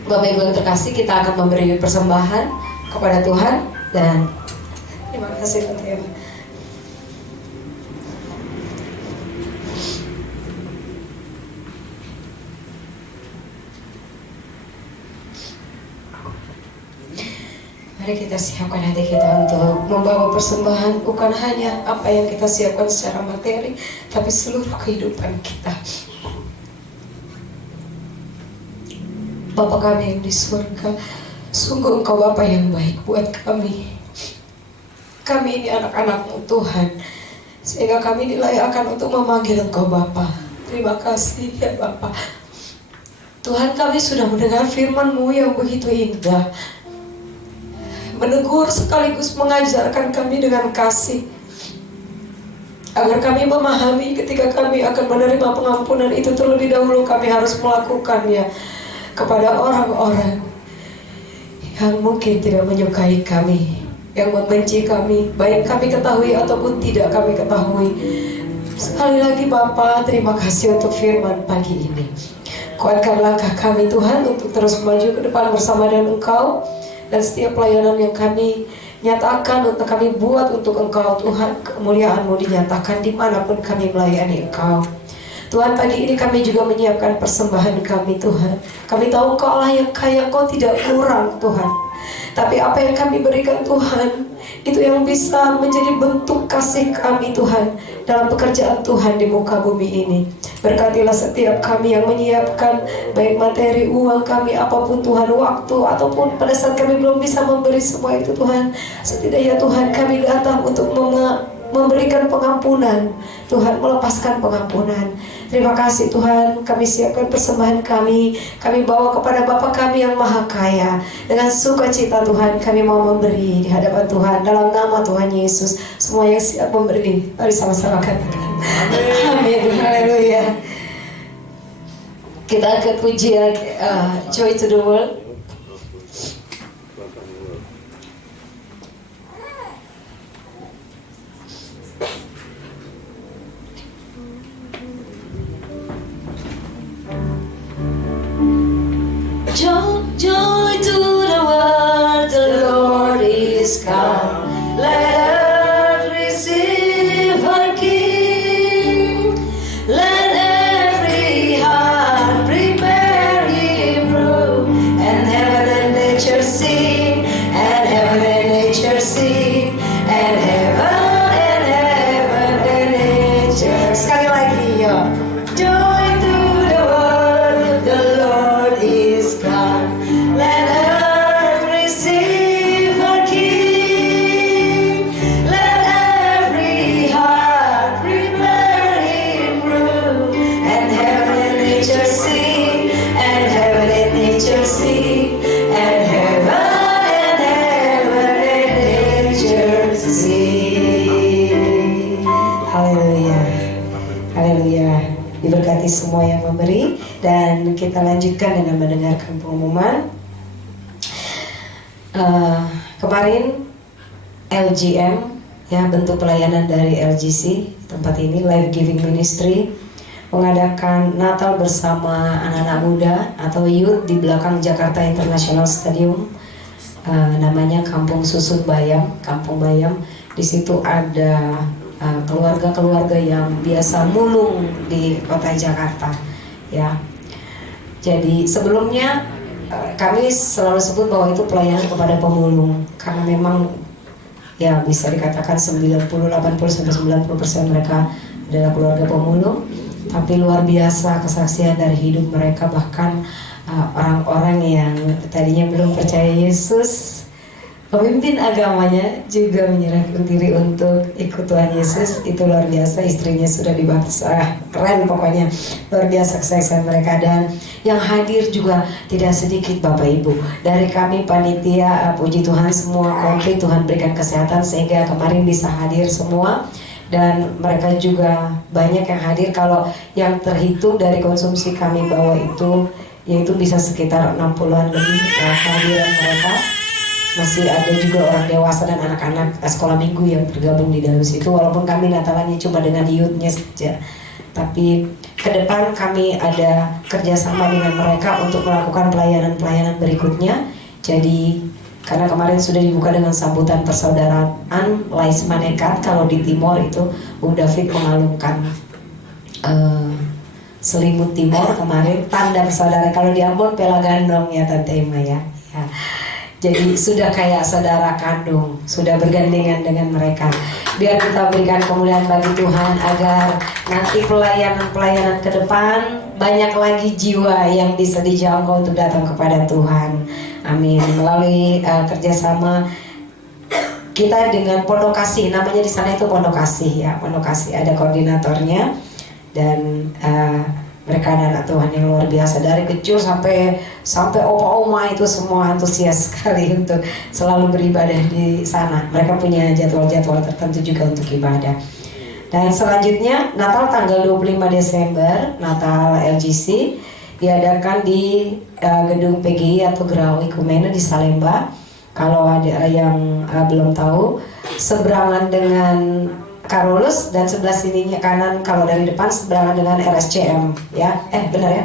Bapak Ibu yang terkasih, kita akan memberi persembahan kepada Tuhan dan terima kasih Tante Eva. Mari kita siapkan hati kita untuk membawa persembahan, bukan hanya apa yang kita siapkan secara materi, tapi seluruh kehidupan kita. Bapa kami yang di surga, sungguh Engkau Bapa yang baik buat kami. Kami ini anak-anak-Mu Tuhan, sehingga kami dilayakkan untuk memanggil Engkau Bapa. Terima kasih ya Bapa. Tuhan, kami sudah mendengar firman-Mu yang begitu indah, menegur sekaligus mengajarkan kami dengan kasih, agar kami memahami ketika kami akan menerima pengampunan itu, terlebih dahulu kami harus melakukannya kepada orang-orang yang mungkin tidak menyukai kami, yang membenci kami, baik kami ketahui ataupun tidak kami ketahui. Sekali lagi Bapa, terima kasih untuk firman pagi ini. Kuatkan langkah kami Tuhan untuk terus maju ke depan bersama dengan Engkau. Dan setiap pelayanan yang kami nyatakan, untuk kami buat untuk Engkau Tuhan, kemuliaan-Mu dinyatakan dimanapun kami melayani Engkau. Tuhan, pagi ini kami juga menyiapkan persembahan kami Tuhan. Kami tahu Engkau Allah yang kaya, Engkau tidak kurang Tuhan. Tapi apa yang kami berikan Tuhan, itu yang bisa menjadi bentuk kasih kami Tuhan dalam pekerjaan Tuhan di muka bumi ini. Berkatilah setiap kami yang menyiapkan, baik materi, uang kami, apapun Tuhan, waktu, ataupun pada saat kami belum bisa memberi semua itu Tuhan, setidaknya Tuhan kami datang untuk memberikan pengampunan Tuhan, melepaskan pengampunan. Terima kasih Tuhan, kami siapkan persembahan kami bawa kepada Bapa kami yang maha kaya. Dengan sukacita Tuhan kami mau memberi di hadapan Tuhan, dalam nama Tuhan Yesus. Semua yang siap memberi, mari sama-sama katakan amin. Haleluya. Kita angkat pujian Joy to the World. Joy to the world, the Lord is come. Let earth receive her King. Let every heart prepare Him room. And heaven and nature sing, and heaven and nature sing, and heaven and nature. Sekali lagi ya. Joy to the world, the Lord is come. Let earth receive her King. Let every heart prepare Him room. And heaven and nature sing, and heaven and nature sing, and heaven and nature sing. Haleluya. Haleluya. Diberkati semua yang memberi. Dan kita lanjutkan dengan mendengarkan pengumuman. Kemarin LGM, ya, bentuk pelayanan dari LGC, tempat ini Life Giving Ministry, mengadakan Natal bersama anak-anak muda atau youth di belakang Jakarta International Stadium. Namanya Kampung Susut Bayam, Kampung Bayam. Di situ ada keluarga-keluarga yang biasa mulung di kota Jakarta, ya. Jadi sebelumnya kami selalu sebut bahwa itu pelayanan kepada pemulung, karena memang ya bisa dikatakan 90, 80 sampai 90% mereka adalah keluarga pemulung. Tapi luar biasa kesaksian dari hidup mereka, bahkan orang-orang yang tadinya belum percaya Yesus, pemimpin agamanya juga menyerahkan diri untuk ikut Tuhan Yesus. Itu luar biasa. Istrinya sudah dibaptis, keren pokoknya, luar biasa kesaksian mereka. Dan yang hadir juga tidak sedikit Bapak Ibu. Dari kami panitia, puji Tuhan semua komplit, Tuhan berikan kesehatan sehingga kemarin bisa hadir semua. Dan mereka juga banyak yang hadir. Kalau yang terhitung dari konsumsi kami bawa itu, yaitu bisa sekitar 60-an lebih kehadiran mereka. Masih ada juga orang dewasa dan anak-anak sekolah minggu yang tergabung di dalam situ. Walaupun kami Natalannya cuma dengan youth-nya saja, tapi ke depan kami ada kerjasama dengan mereka untuk melakukan pelayanan-pelayanan berikutnya. Jadi karena kemarin sudah dibuka dengan sambutan persaudaraan Lais Manekat. Kalau di Timor itu Bung David mengalungkan selimut Timor kemarin, tanda persaudaraan. Kalau di Ambon pela gandong ya Tante Ima ya. Jadi sudah kayak saudara kandung, sudah bergandengan dengan mereka. Biar kita berikan kemuliaan bagi Tuhan, agar nanti pelayanan-pelayanan ke depan banyak lagi jiwa yang bisa dijangkau untuk datang kepada Tuhan. Amin. Melalui kerjasama kita dengan Pondok Kasih, namanya di sana itu Pondok Kasih ya, Pondok Kasih, ada koordinatornya. Dan mereka anak Tuhan yang luar biasa, dari kecil sampai opa-oma itu semua antusias sekali untuk selalu beribadah di sana. Mereka punya jadwal-jadwal tertentu juga untuk ibadah. Dan selanjutnya Natal tanggal 25 Desember, Natal LGC diadakan di gedung PGI atau Gerau Ikumene di Salemba. Kalau ada yang belum tahu, seberangan dengan Karolus, dan sebelah sininya kanan kalau dari depan seberangan dengan RSCM ya, benar ya?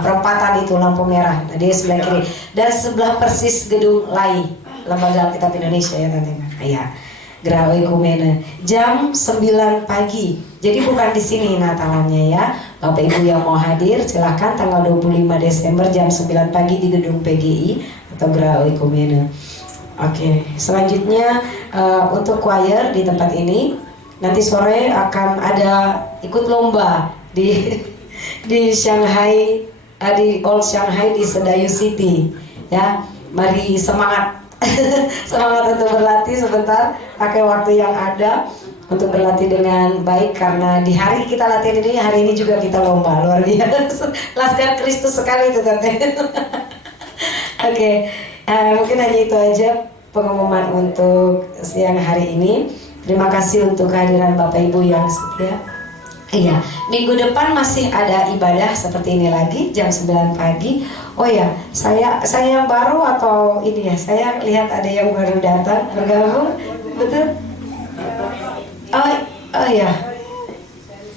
Perempatan itu lampu merah, nah, dia sebelah kiri, dan sebelah persis gedung LAI, Lembaga Alkitab Indonesia ya tante. Iya, Geraha Oikumene jam 9 pagi. Jadi bukan di sini Natalannya ya. Bapak Ibu yang mau hadir silahkan tanggal 25 Desember jam 9 pagi di gedung PGI atau Geraha Oikumene. Oke, selanjutnya untuk choir di tempat ini nanti sore akan ada ikut lomba di Shanghai, di Old Shanghai di Sedayu City ya. Mari semangat semangat untuk berlatih sebentar, pakai waktu yang ada untuk berlatih dengan baik, karena di hari kita latihan ini, hari ini juga kita lomba, luar biasa. Laskar Kristus sekali itu tante. Oke, mungkin hanya itu aja pengumuman untuk siang hari ini. Terima kasih untuk kehadiran Bapak Ibu yang setia. Iya, minggu depan masih ada ibadah seperti ini lagi jam 9 pagi. Oh ya, saya yang baru atau ini ya, saya lihat ada yang baru datang bergabung, betul? Oh ya.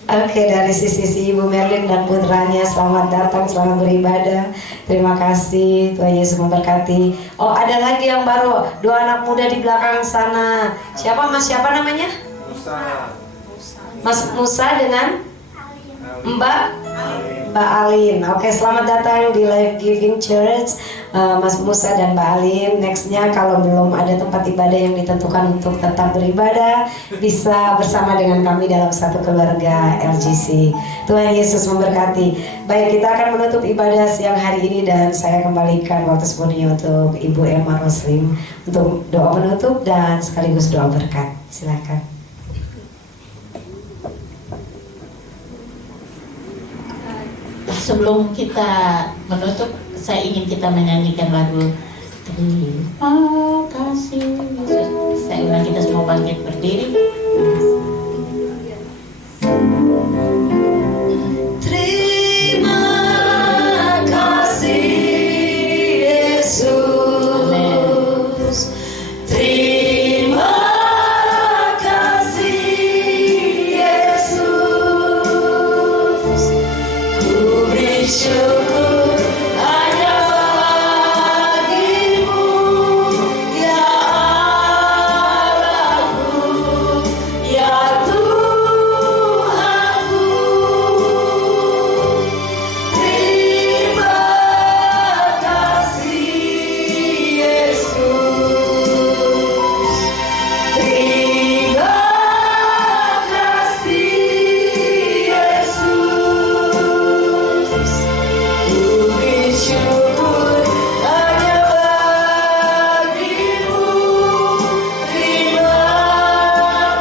Oke, dari sisi Ibu Merlin dan putranya, selamat datang, selamat beribadah. Terima kasih, Tuhan Yesus memberkati. Oh, ada lagi yang baru, 2 anak muda di belakang sana. Siapa Siapa namanya? Mas Musa dengan Mbak Alin. Oke, selamat datang di Life Giving Church, Mas Musa dan Mbak Alin. Nextnya kalau belum ada tempat ibadah yang ditentukan untuk tetap beribadah, bisa bersama dengan kami dalam satu keluarga LGC. Tuhan Yesus memberkati. Baik, kita akan menutup ibadah siang hari ini, dan saya kembalikan waktu sepenuhnya untuk Ibu Emma Roslim untuk doa penutup dan sekaligus doa berkat. Silakan. Sebelum kita menutup, saya ingin kita menyanyikan lagu Terima Kasih Yesus. Saya undang kita semua bangkit berdiri. Terima kasih Yesus. Terima kasih Yesus. Ku bersyukur hanya bagimu ya Allahku, ya Tuhanku. Terima kasih Yesus. Terima kasih Yesus. Ku bersyukur hanya bagimu. Terima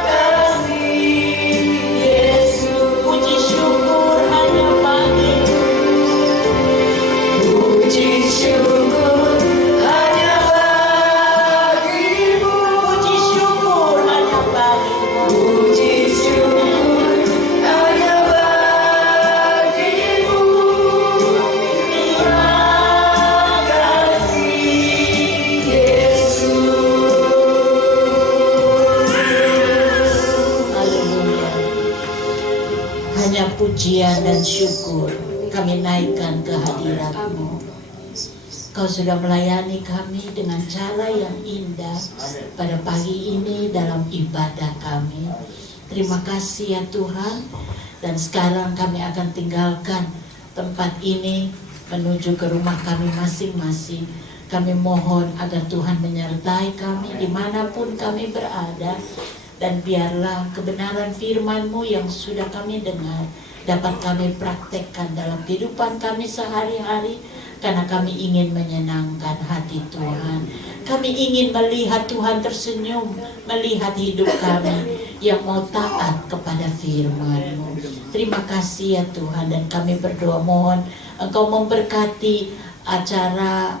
kasih Yesus. Puji syukur hanya bagimu. Puji syukur hanya bagimu. Puji syukur hanya bagimu. Puji syukur hanya bagimu. Terima kasih Yesus. Haleluya. Hanya pujian dan syukur kami naikkan ke hadirat-Mu. Kau sudah melayani kami dengan cara yang indah pada pagi ini dalam ibadah kami. Terima kasih ya Tuhan. Dan sekarang kami akan tinggalkan tempat ini menuju ke rumah kami masing-masing. Kami mohon agar Tuhan menyertai kami dimanapun kami berada. Dan biarlah kebenaran firman-Mu yang sudah kami dengar dapat kami praktekkan dalam kehidupan kami sehari-hari, karena kami ingin menyenangkan hati Tuhan. Kami ingin melihat Tuhan tersenyum, melihat hidup kami yang mau taat kepada firman-Mu. Terima kasih ya Tuhan, dan kami berdoa mohon Engkau memberkati acara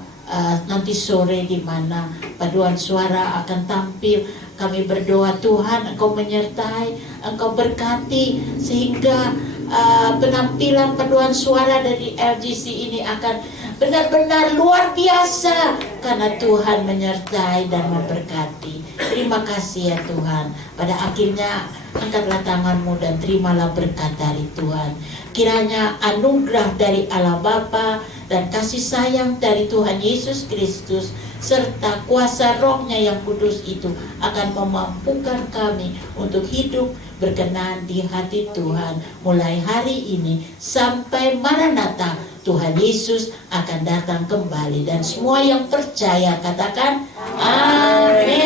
nanti sore di mana paduan suara akan tampil. Kami berdoa Tuhan Engkau menyertai, Engkau berkati sehingga penampilan paduan suara dari LGC ini akan benar-benar luar biasa karena Tuhan menyertai dan memberkati. Terima kasih ya Tuhan. Pada akhirnya angkatlah tanganmu dan terimalah berkat dari Tuhan. Kiranya anugerah dari Allah Bapa dan kasih sayang dari Tuhan Yesus Kristus serta kuasa Roh-Nya yang kudus itu akan memampukan kami untuk hidup berkenan di hati Tuhan mulai hari ini sampai Maranatha. Tuhan Yesus akan datang kembali dan semua yang percaya katakan amin.